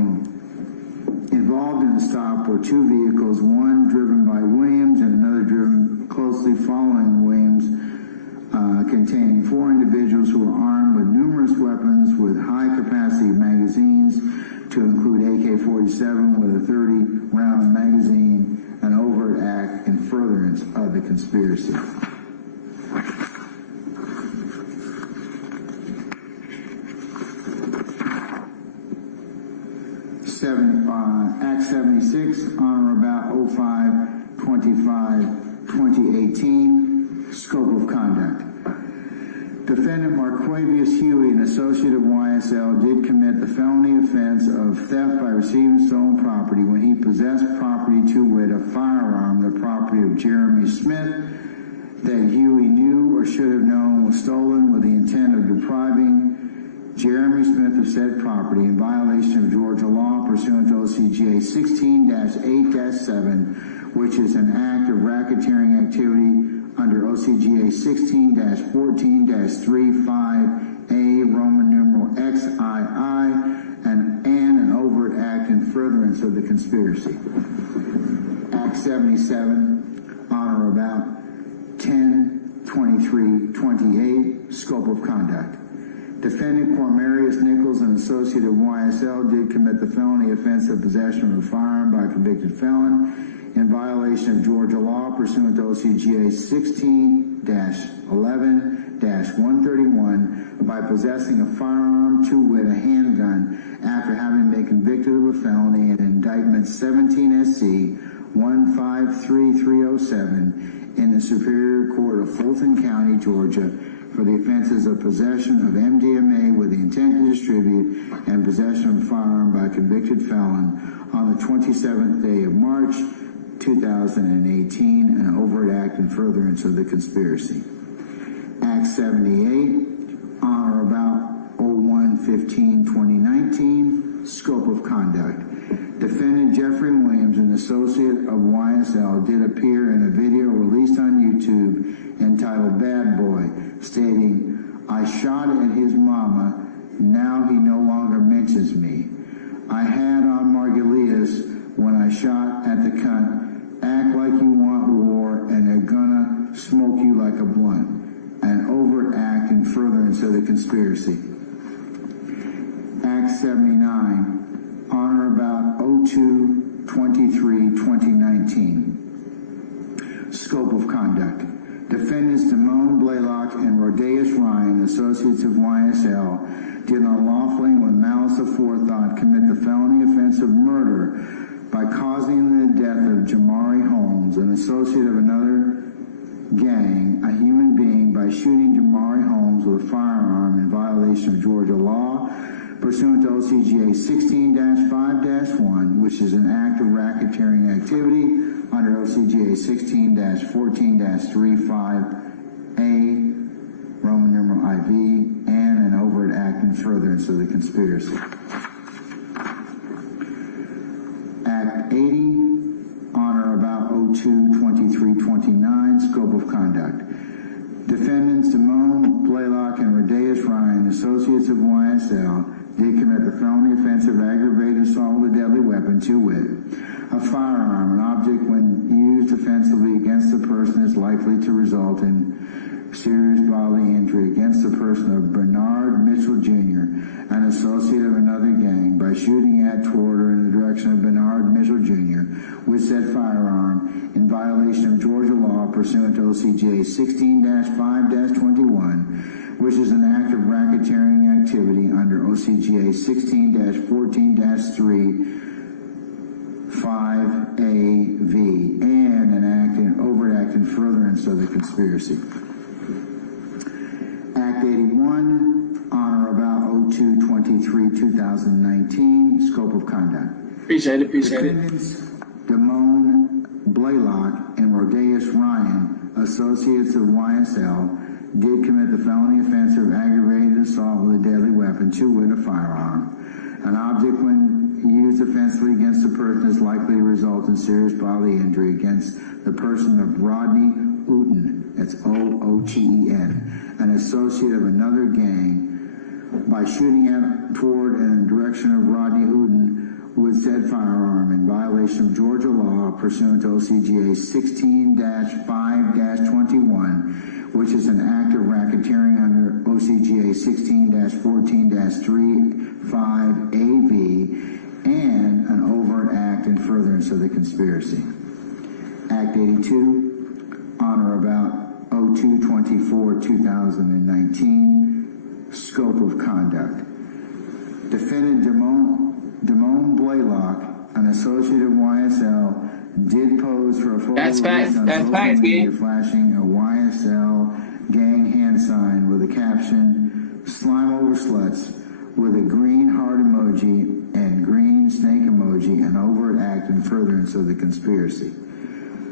in the stop were two vehicles, one driven by Williams and another driven closely following Williams, containing four individuals who were armed with numerous weapons with high-capacity magazines, to include AK-47 with a 30-round magazine, an overt act in furtherance of the conspiracy. Act 76, on or about 05/25/2018, scope of conduct. Defendant Marquavius Huey, an associate of YSL, did commit the felony offense of theft by receiving stolen property when he possessed property, to wit, a firearm, the property of Jeremy Smith, that Huey knew or should have known was stolen with the intent of depriving Jeremy Smith of said property in violation of Georgia law pursuant to OCGA 16-8-7, which is an act of racketeering activity under OCGA 16-14-35A, Roman numeral XII, and an overt act in furtherance of the conspiracy. Act 77, on or about 10/23/28, scope of conduct. Defendant Cormarius Nichols, an associate of YSL, did commit the felony offense of possession of a firearm by a convicted felon in violation of Georgia law pursuant to OCGA 16-11-131 by possessing a firearm, to wit, a handgun, after having been convicted of a felony in indictment 17 SC 153307 in the Superior Court of Fulton County, Georgia, for the offenses of possession of MDMA with the intent to distribute and possession of a firearm by a convicted felon on the 27th day of March 2018, an overt act in furtherance of the conspiracy. Act 78, on or about 01/15/2019, scope of conduct. Defendant Jeffrey Williams, an associate of YSL, did appear in a video released on YouTube entitled "Bad Boy," stating, "I shot at his mama, now he no longer mentions me. I had on Margolius when I shot at the cunt, conspiracy. Act 79, on or about 02/23/2019. Scope of conduct. Defendants Damone Blaylock and Rodeus Ryan, associates of YSL, did unlawfully and with malice aforethought commit the felony offense of murder by causing the death of Jamari Holmes, an associate of another gang, a human being, by shooting Jamari Holmes with a firearm in violation of Georgia law pursuant to OCGA 16-5-1, which is an act of racketeering activity under OCGA 16-14-35A, Roman numeral IV, and an overt act in furtherance of the conspiracy. Act 80, on or about 02/23/29, scope of conduct. Defendants Damone Blaylock and Rodeus Ryan, associates of YSL, did commit the felony offense of aggravated assault with a deadly weapon, to wit, a firearm, an object when used offensively against the person is likely to result in serious bodily injury against the person of Bernard Mitchell Jr., an associate of another gang, by shooting at, toward, or in the direction of Bernard Mitchell Jr. with said firearm in violation of Georgia law pursuant to OCGA 16-5-21, which is an act of racketeering activity under OCGA 16-14-3-5AV, and an overt act in furtherance of the conspiracy. Act 81, on or about 02/23/2019, scope of conduct. Appreciate it. Defendants Damone Blaylock and Rodeus Ryan, associates of YSL, did commit the felony offense of aggravated assault with a deadly weapon, to wit, a firearm. An object when used offensively against a person is likely to result in serious bodily injury against the person of Rodney Ooten, that's OOTEN, an associate of another gang, by shooting at, toward, and in the direction of Rodney Ooten with said firearm in violation of Georgia law pursuant to OCGA 16-5-21, which is an act of racketeering under OCGA 16-14-3-5AV, and an overt act in furtherance of the conspiracy. Act 82, on or about 02/24/2019, scope of conduct. Defendant Damone Blaylock, an associate of YSL, did pose for a photo That's facts. That's facts, man. flashing a YSL gang hand sign with a caption, "Slime over sluts," with a green heart emoji and green snake emoji, an overt act in furtherance of the conspiracy.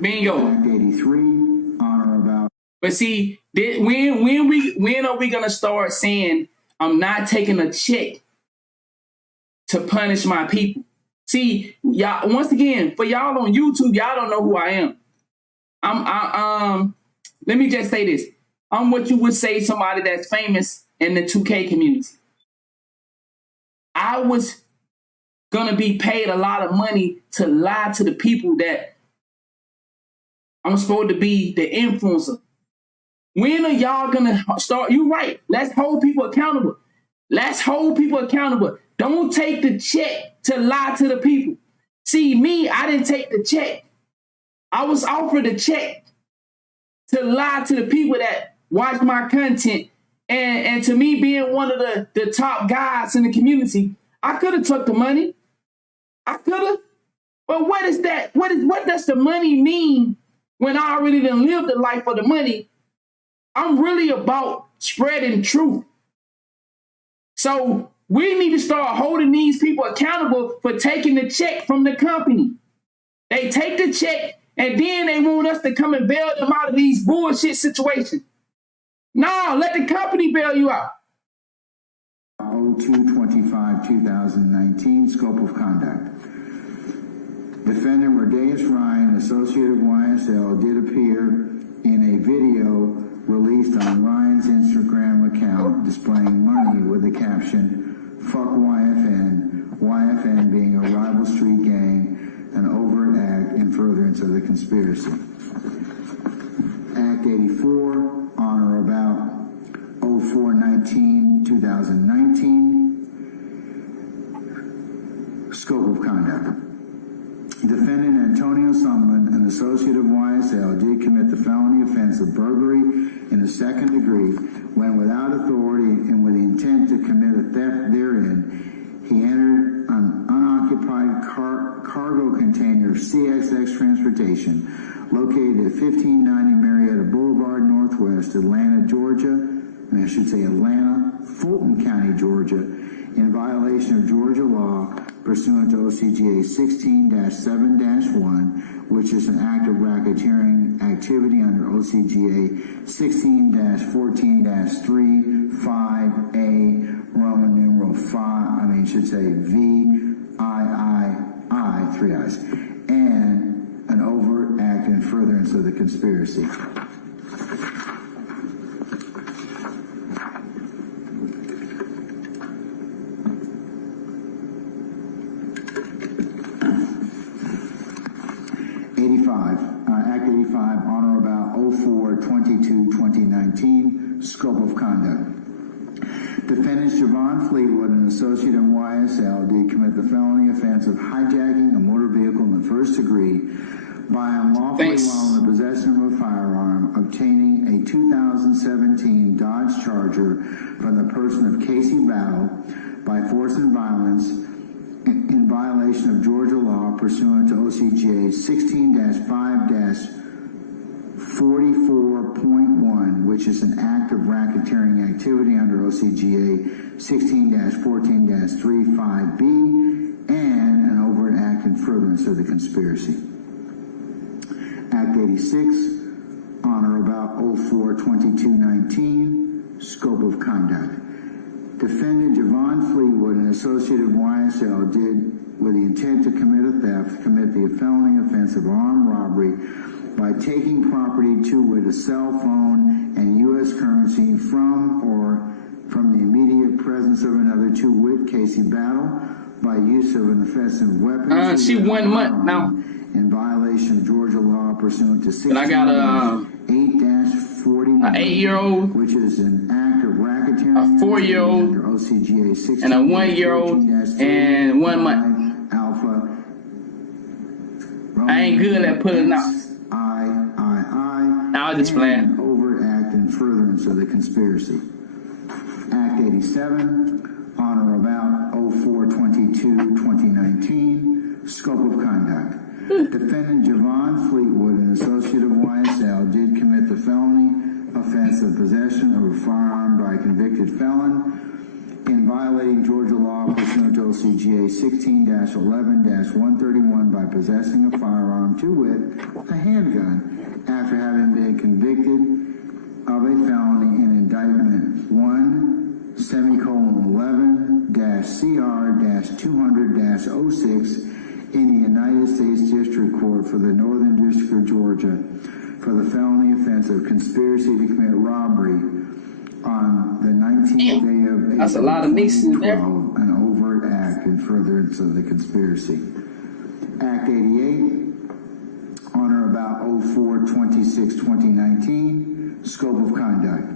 Bingo. Act 83, on or about. But see, when are we gonna start saying I'm not taking a check to punish my people? See, y'all, once again, for y'all on YouTube, y'all don't know who I am. Let me just say this. I'm what you would say somebody that's famous in the 2K community. I was gonna be paid a lot of money to lie to the people that I'm supposed to be the influencer. When are y'all gonna start? You're right. Let's hold people accountable. Let's hold people accountable. Don't take the check to lie to the people. See, me, I didn't take the check. I was offered a check to lie to the people that watch my content. And to me, being one of the top guys in the community, I could have took the money. I could have. But what is that? What does the money mean when I already done lived the life of the money? I'm really about spreading truth. So we need to start holding these people accountable for taking the check from the company. They take the check and then they want us to come and bail them out of these bullshit situations. No, let the company bail you out. 02/25/2019, scope of conduct. Defendant Rodeus Ryan, associate of YSL, did appear in a video released on Ryan's Instagram account displaying money with the caption, "Fuck YFN," YFN being a rival street gang, an overt act in furtherance of the conspiracy. Act 84, on or about 04/19/2019, Antonio Sumlin, an associate of YSL, did commit the felony offense of burglary in the second degree when, without authority and with the intent to commit a theft therein, he entered an unoccupied cargo container of CXX Transportation located at 1590 Marietta Boulevard, Northwest Atlanta, Georgia, and I should say Atlanta, Fulton County, Georgia, in violation of Georgia law pursuant to OCGA 16-7-1, which is an act of racketeering activity under OCGA 16-14-3, 5A, Roman numeral 5, should say VIII, 3 I's, and an overt act in furtherance of the conspiracy. Act 85, on or about 04/22/2019, scope of conduct. Defendants Javon Fleetwood, an associate of YSL, did commit the felony offense of hijacking a motor vehicle in the first degree by unlawfully, while in the possession of a firearm, obtaining a 2017 Dodge Charger from the person of Casey Battle by force and violence in violation of Georgia law pursuant to OCGA 16-5-44.1, which is an act of racketeering activity under OCGA 16-14-3, 5B, and an overt act in furtherance of the conspiracy. Act 86, on or about 04/22/19, scope of conduct. Defendant Javon Fleetwood, an associate of YSL, did, with the intent to commit a theft, commit the felony offense of armed robbery by taking property to wit a cell phone and U.S. currency from the immediate presence of another to wit Casey Battle by use of an offensive weapon. She 1 month now. In violation of Georgia law pursuant to 16 And I got a 8-41, an 8-year-old, which is an act of racketeering, a 4-year-old, under OCGA 16, and a 1-year-old, and 1 month. Alpha. I ain't good at putting out. I was just playing. Overt act in furtherance of the conspiracy. Act 87, on or about 04/22/2019, scope of conduct. Defendant Javon Fleetwood, an associate of YSL, did commit the felony offense of possession of a firearm by a convicted felon in violating Georgia law pursuant to OCGA 16-11-131 by possessing a firearm, to wit, a handgun, after having been convicted of a felony in indictment 1:11-CR-200-06 in the United States District Court for the Northern District of Georgia for the felony offense of conspiracy to commit robbery on the 19th day of April. That's a lot of nieces there. An overt act in furtherance of the conspiracy. Act 88, on or about 04/26/2019, scope of conduct.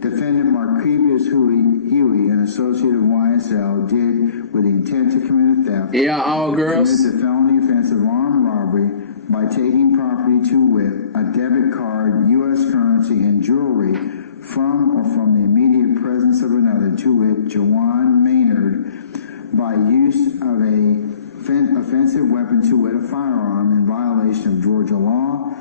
Defendant Marquevius Huey, an associate of YSL, did, with the intent to commit a theft, Yeah, all girls. commit the felony offense of armed robbery by taking property to wit a debit card, U.S. currency, and jewelry from or from the immediate presence of another, to wit Jawan Maynard, by use of a offensive weapon, to wit a firearm, in violation of Georgia law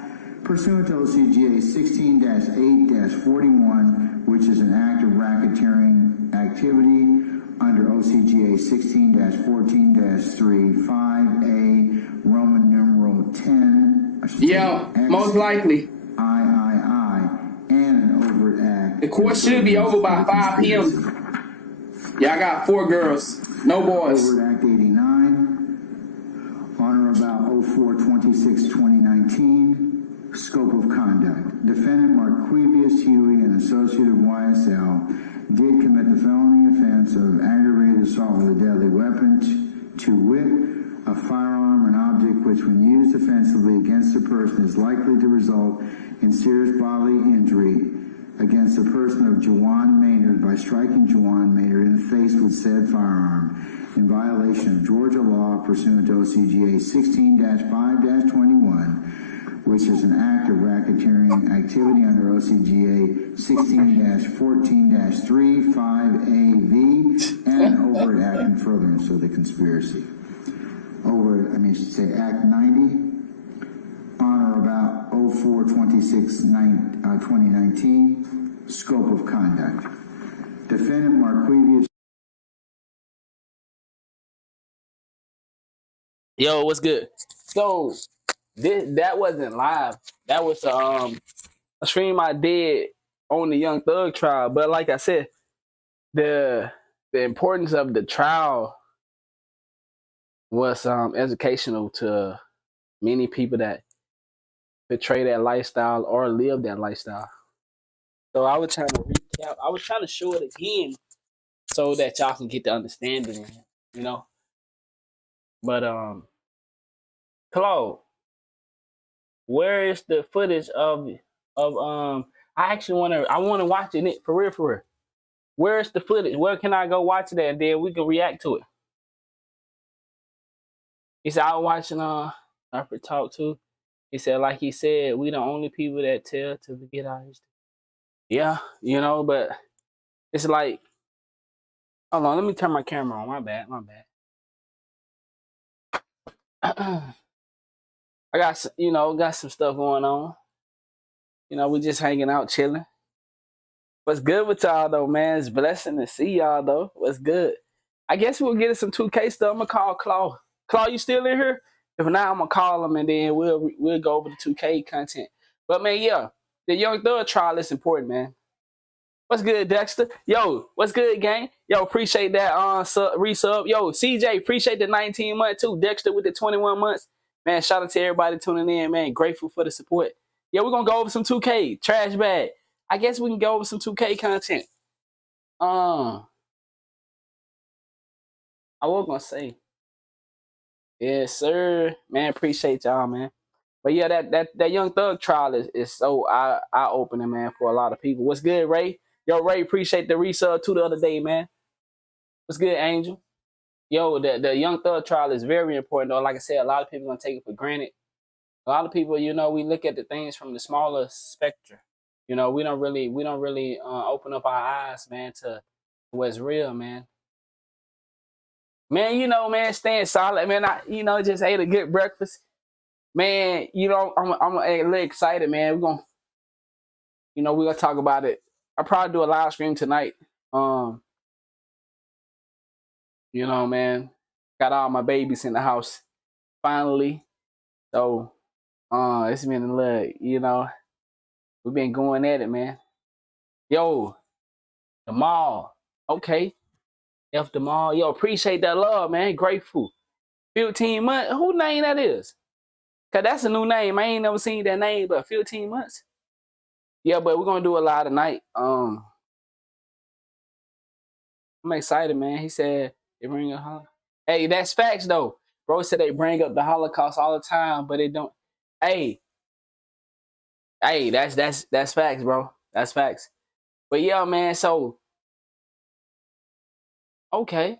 pursuant to OCGA 16-8-41, which is an act of racketeering activity under OCGA 16-14-3, 5A, Roman numeral 10. Yeah, most likely. And an overt act. The court should be over by 5 p.m. Yeah, I got 4 girls, no boys. Overt Act 89, on or about 04/26/2019, scope of conduct. Defendant Marquevius Huey, an associate of YSL, did commit the felony offense of aggravated assault with a deadly weapon, to wit, a firearm, an object which, when used offensively against a person, is likely to result in serious bodily injury against the person of Jawan Maynard by striking Jawan Maynard in the face with said firearm, in violation of Georgia law pursuant to OCGA 16-5-21, 21, which is an act of racketeering activity under OCGA 16-14-3, 5AV, and an overt act in furtherance of the conspiracy. Act 90, on or about 04/26/2019, scope of conduct. Defendant Marquevius. Yo, what's good? So that wasn't live. That was a stream I did on the Young Thug trial. But like I said, the importance of the trial was educational to many people that portray that lifestyle or live that lifestyle. So I was trying to recap. I was trying to show it again so that y'all can get the understanding, you know. But Claude, where is the footage of I actually wanna watch it for real, for real. Where's the footage? Where can I go watch it at? And then we can react to it. He said I was watching Harper talk too. He said, like he said, we the only people that tell to forget our history. Yeah, you know, but it's like, hold on, let me turn my camera on. My bad. I got some stuff going on. You know, we just hanging out, chilling. What's good with y'all though, man? It's a blessing to see y'all though. What's good? I guess we'll get some 2K stuff. I'm gonna call Claude. Claude, you still in here? If not, I'm gonna call him and then we'll go over the 2K content. But man, yeah, the Young Thug trial is important, man. What's good, Dexter? Yo, what's good, gang? Yo, appreciate that resub. Yo, CJ, appreciate the 19 months too. Dexter with the 21 months. Man, shout out to everybody tuning in, man. Grateful for the support. Yeah, we're gonna go over some 2K. Trash bag. I guess we can go over some 2K content. I was gonna say. Yes, sir. Man, appreciate y'all, man. But yeah, that Young Thug trial is so eye-opening, man, for a lot of people. What's good, Ray? Yo, Ray, appreciate the resub too the other day, man. What's good, Angel? Yo, the Young Thug trial is very important, though. Like I said, a lot of people gonna take it for granted. A lot of people, you know, we look at the things from the smaller spectrum. You know, we don't really open up our eyes, man, to what's real, man. Man, you know, man, staying solid, man. I, just ate a good breakfast, man. You know, I'm a little excited, man. We're gonna talk about it. I'll probably do a live stream tonight. You know, man, got all my babies in the house finally. So, it's been a little, we've been going at it, man. Yo, the mall, okay. F the mall, yo, appreciate that love, man. Grateful. 15 months. Who name that is? Cause that's a new name. I ain't never seen that name, but 15 months. Yeah, but we're gonna do a lot tonight. I'm excited, man. He said they bring up. Hey, that's facts though. Bro said they bring up the Holocaust all the time, but they don't. Hey, that's facts, bro. That's facts. But yeah, man. So okay,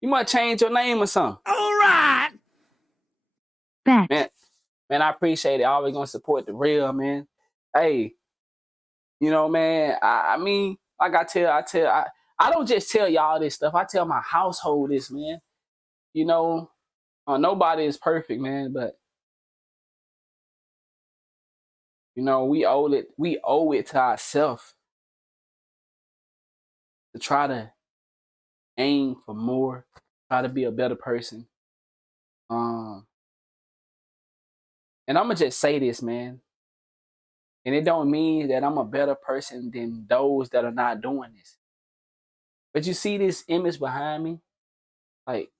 you might change your name or something. All right. Bet. Man, I appreciate it. Always gonna support the real, man. Hey, man. I mean, like I don't just tell y'all this stuff. I tell my household this, man. Nobody is perfect, man, but we owe it to ourselves to try to aim for more, try to be a better person. And I'm gonna just say this, man. And it don't mean that I'm a better person than those that are not doing this. But you see this image behind me? Like,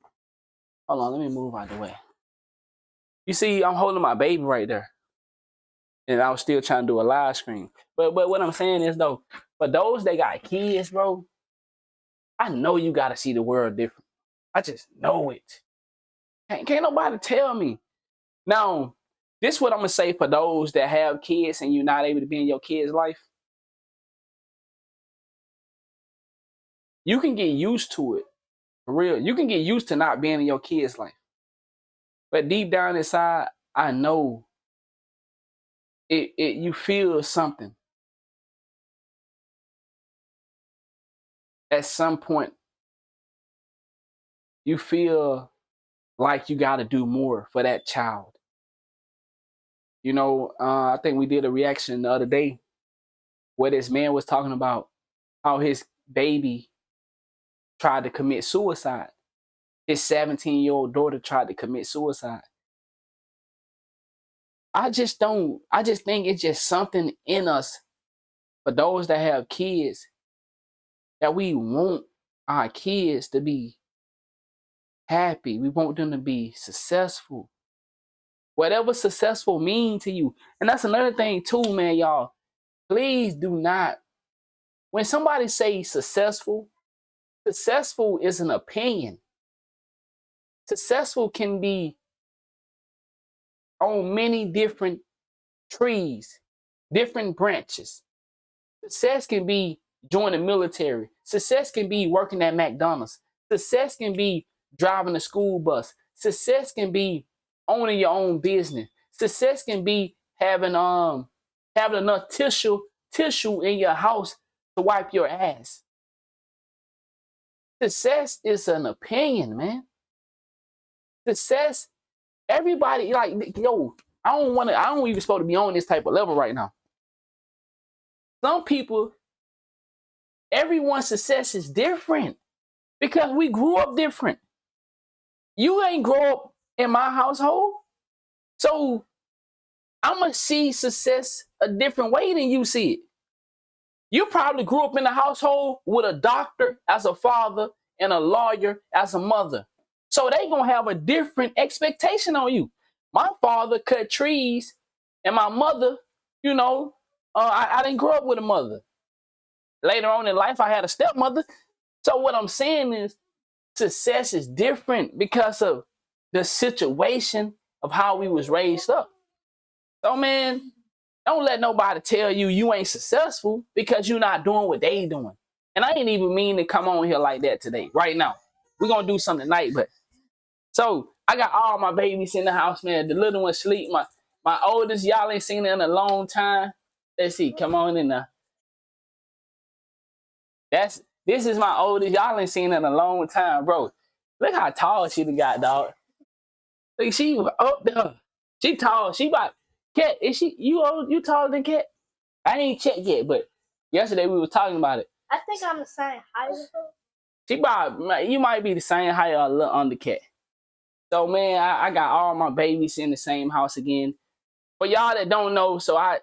hold on, let me move out the way. You see, I'm holding my baby right there. And I was still trying to do a live stream. But what I'm saying is, though, for those that got kids, bro, I know you got to see the world different. I just know it. Can't nobody tell me. Now, this is what I'm going to say for those that have kids and you're not able to be in your kid's life. You can get used to it. For real. You can get used to not being in your kid's life. But deep down inside, I know you feel something. At some point, you feel like you got to do more for that child. I think we did a reaction the other day where this man was talking about how his baby tried to commit suicide. His 17-year-old daughter tried to commit suicide. I just think it's just something in us for those that have kids that we want our kids to be happy. We want them to be successful. Whatever successful mean to you. And that's another thing too, man, y'all. Please do not, when somebody say successful is an opinion. Successful can be on many different trees, different branches. Success can be joining the military. Success can be working at McDonald's. Success can be driving a school bus. Success can be owning your own business. Success can be having enough tissue in your house to wipe your ass. Success is an opinion, man. Success, everybody, like, yo, I don't even supposed to be on this type of level right now. Some people, everyone's success is different because we grew up different. You ain't grow up in my household, so I'm going to see success a different way than you see it. You probably grew up in a household with a doctor as a father and a lawyer as a mother. So they going to have a different expectation on you. My father cut trees, and my mother, I didn't grow up with a mother. Later on in life, I had a stepmother. So what I'm saying is success is different because of the situation of how we was raised up. So, man, don't let nobody tell you ain't successful because you're not doing what they doing. And I ain't even mean to come on here like that today, right now. We're going to do something tonight, but so I got all my babies in the house, man. The little one sleep. My oldest, y'all ain't seen her in a long time. Let's see, come on in there. This is my oldest. Y'all ain't seen her in a long time, bro. Look how tall she done got, dog. Look, she up there. She tall. She about Cat. Is she you taller than Cat? I ain't checked yet, but yesterday we were talking about it. I think I'm the same height as her. She about, you might be the same height or a little under Cat. So, man, I got all my babies in the same house again. For y'all that don't know, so I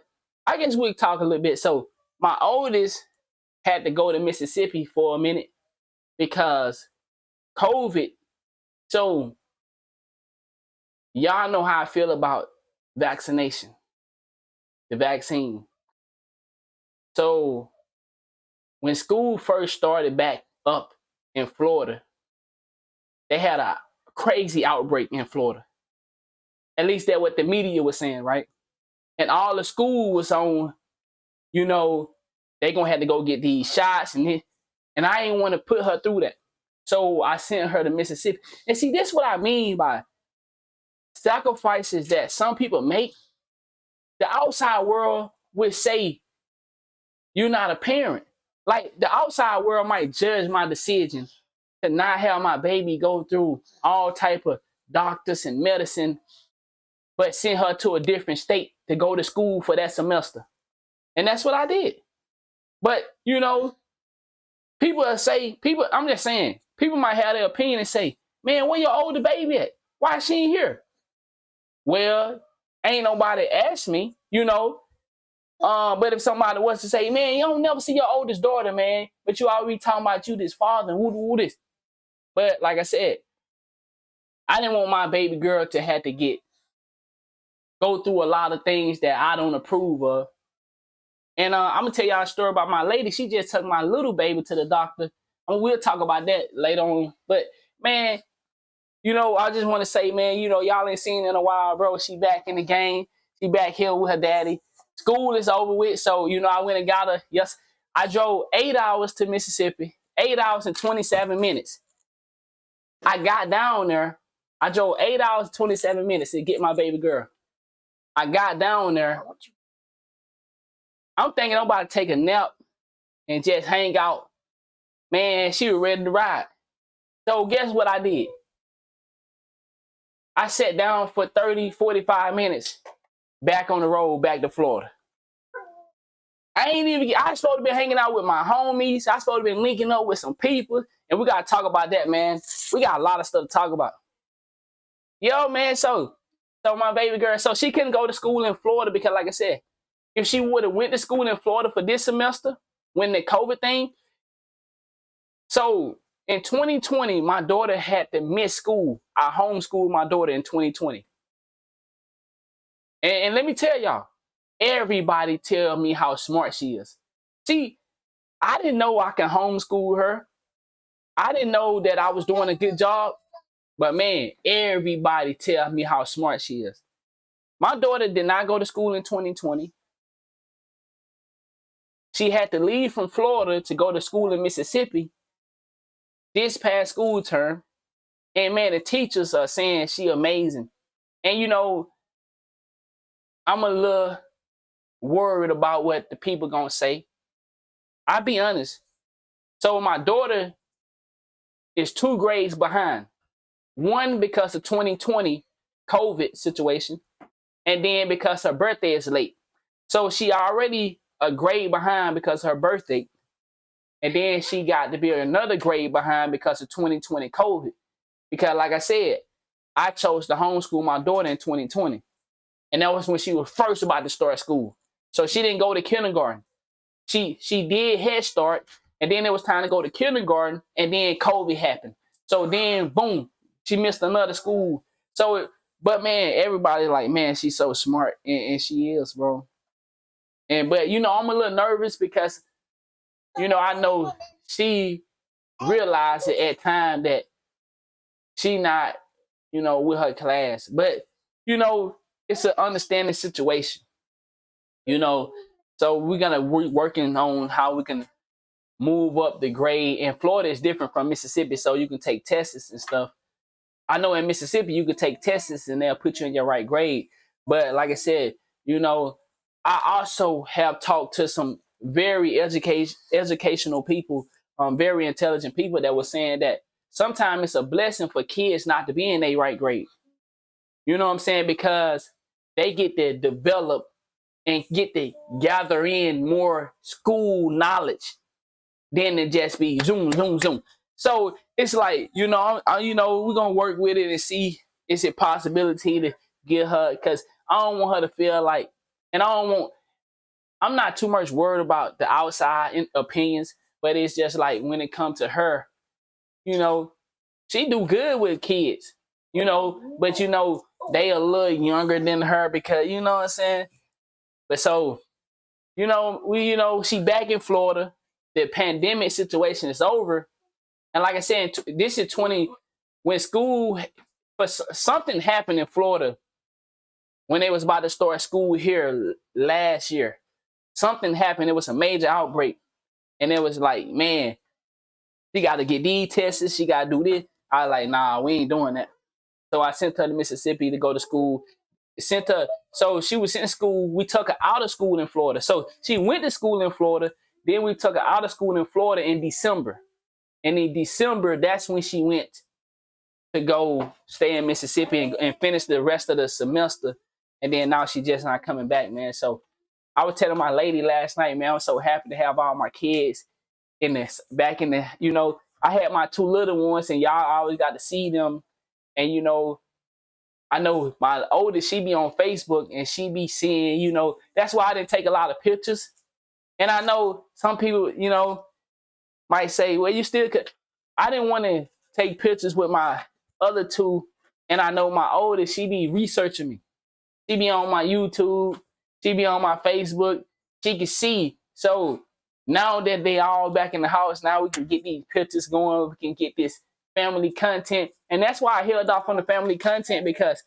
guess we'll talk a little bit. So my oldest had to go to Mississippi for a minute because COVID. So y'all know how I feel about vaccination, the vaccine. So when school first started back up in Florida, they had a crazy outbreak in Florida. At least that's what the media was saying, right? And all the school was on, they gonna have to go get these shots, and I didn't want to put her through that. So I sent her to Mississippi. And see, this is what I mean by sacrifices that some people make. The outside world would say, you're not a parent. Like, the outside world might judge my decision to not have my baby go through all type of doctors and medicine, but send her to a different state to go to school for that semester. And that's what I did. But, I'm just saying, people might have their opinion and say, man, where your older baby at? Why she ain't here? Well, ain't nobody asked me, but if somebody was to say, man, you don't never see your oldest daughter, man, but you already talking about you this father and woo this. But like I said, I didn't want my baby girl to have to go through a lot of things that I don't approve of. And I'm going to tell y'all a story about my lady. She just took my little baby to the doctor. And we'll talk about that later on. But, man, I just want to say, man, y'all ain't seen her in a while, bro. She back in the game. She back here with her daddy. School is over with. So, I went and got her. Yes, I drove 8 hours to Mississippi. 8 hours and 27 minutes. I got down there. I drove 8 hours and 27 minutes to get my baby girl. I got down there. I'm thinking I'm about to take a nap and just hang out. Man, she was ready to ride. So guess what I did? I sat down for 30, 45 minutes back on the road, back to Florida. I supposed to be hanging out with my homies. I supposed to be linking up with some people. And we got to talk about that, man. We got a lot of stuff to talk about. Yo, man, so my baby girl, so she couldn't go to school in Florida because, like I said, if she would have went to school in Florida for this semester, when the COVID thing, so in 2020, my daughter had to miss school. I homeschooled my daughter in 2020. And let me tell y'all, everybody tell me how smart she is. See, I didn't know I can homeschool her. I didn't know that I was doing a good job. But man, everybody tell me how smart she is. My daughter did not go to school in 2020. She had to leave from Florida to go to school in Mississippi this past school term. And man, the teachers are saying she amazing. And you know, I'm a little worried about what the people gonna say. I'll be honest. So my daughter is 2 grades behind. One because of 2020 COVID situation, and then because her birthday is late. So she already a grade behind because of her birthday. And then she got to be another grade behind because of 2020 COVID. Because like I said, I chose to homeschool my daughter in 2020. And that was when she was first about to start school. So she didn't go to kindergarten. She did Head Start, and then it was time to go to kindergarten, and then COVID happened. So then, boom, she missed another school. So, but man, everybody like, man, she's so smart, and she is, bro. But you know, I'm a little nervous because, you know, I know she realized at time that she not, you know, with her class. But you know, it's an understanding situation. You know, so we're gonna working on how we can move up the grade. And Florida is different from Mississippi, so you can take tests and stuff. I know in Mississippi you could take tests and they'll put you in your right grade. But like I said, you know, I also have talked to some very educational people, very intelligent people that were saying that sometimes it's a blessing for kids not to be in their right grade. You know what I'm saying? Because they get to develop and get to gather in more school knowledge than to just be zoom, zoom, zoom. So it's like, you know, we're gonna work with it and see is it possibility to get her, because I don't want her to feel like, and I'm not too much worried about the outside opinions, but it's just like when it comes to her, you know, she do good with kids, you know, but you know, they a little younger than her because, you know what I'm saying? But so, you know, she back in Florida. The pandemic situation is over. And like I said, this is when school, but something happened in Florida when they was about to start school here last year. Something happened. It was a major outbreak. And it was like, man, she got to get these tests. She got to do this. I was like, nah, we ain't doing that. So I sent her to Mississippi to go to school. So she was in school. We took her out of school in Florida. So she went to school in Florida. Then we took her out of school in Florida in December. And in December, that's when she went to go stay in Mississippi and finish the rest of the semester. And then now she just not coming back, man. So I was telling my lady last night, man, I'm so happy to have all my kids back in the, you know, I had my 2 little ones and y'all always got to see them. And, you know, I know my oldest, she be on Facebook and she be seeing, you know, that's why I didn't take a lot of pictures. And I know some people, you know, might say, well, you still could. I didn't want to take pictures with my other 2. And I know my oldest, she be researching me. She be on my YouTube. She be on my Facebook. She can see. So now that they all back in the house, now we can get these pictures going. We can get this family content. And that's why I held off on the family content, because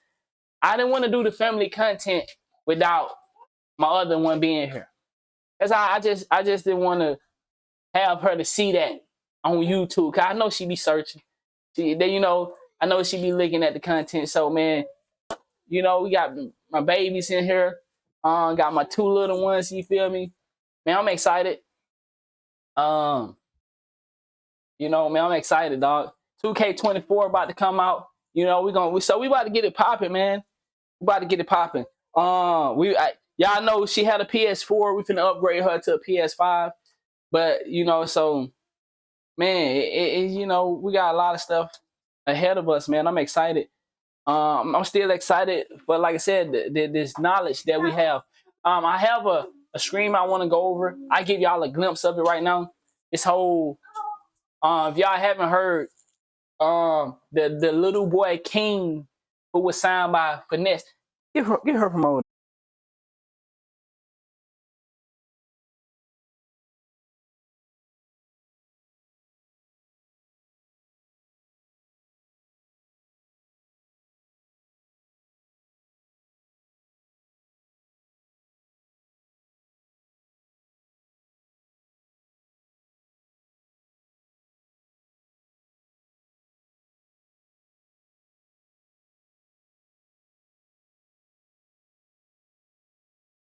I didn't want to do the family content without my other one being here. Because I just didn't want to have her to see that on YouTube. Cause I know she be searching. You know, I know she be looking at the content. So man, you know, we got my babies in here. Got my 2 little ones, you feel me? man, I'm excited. You know, man, I'm excited, dog. 2K24 about to come out. You know, we about to get it popping, man. We about to get it popping. Y'all know she had a PS4. We finna upgrade her to a PS5. But you know, so man, you know, we got a lot of stuff ahead of us, man. I'm excited. I'm still excited, but like I said, this knowledge that we have. I have a screen I want to go over. I give y'all a glimpse of it right now. This whole, if y'all haven't heard, the little boy King who was signed by Finesse. Get her from over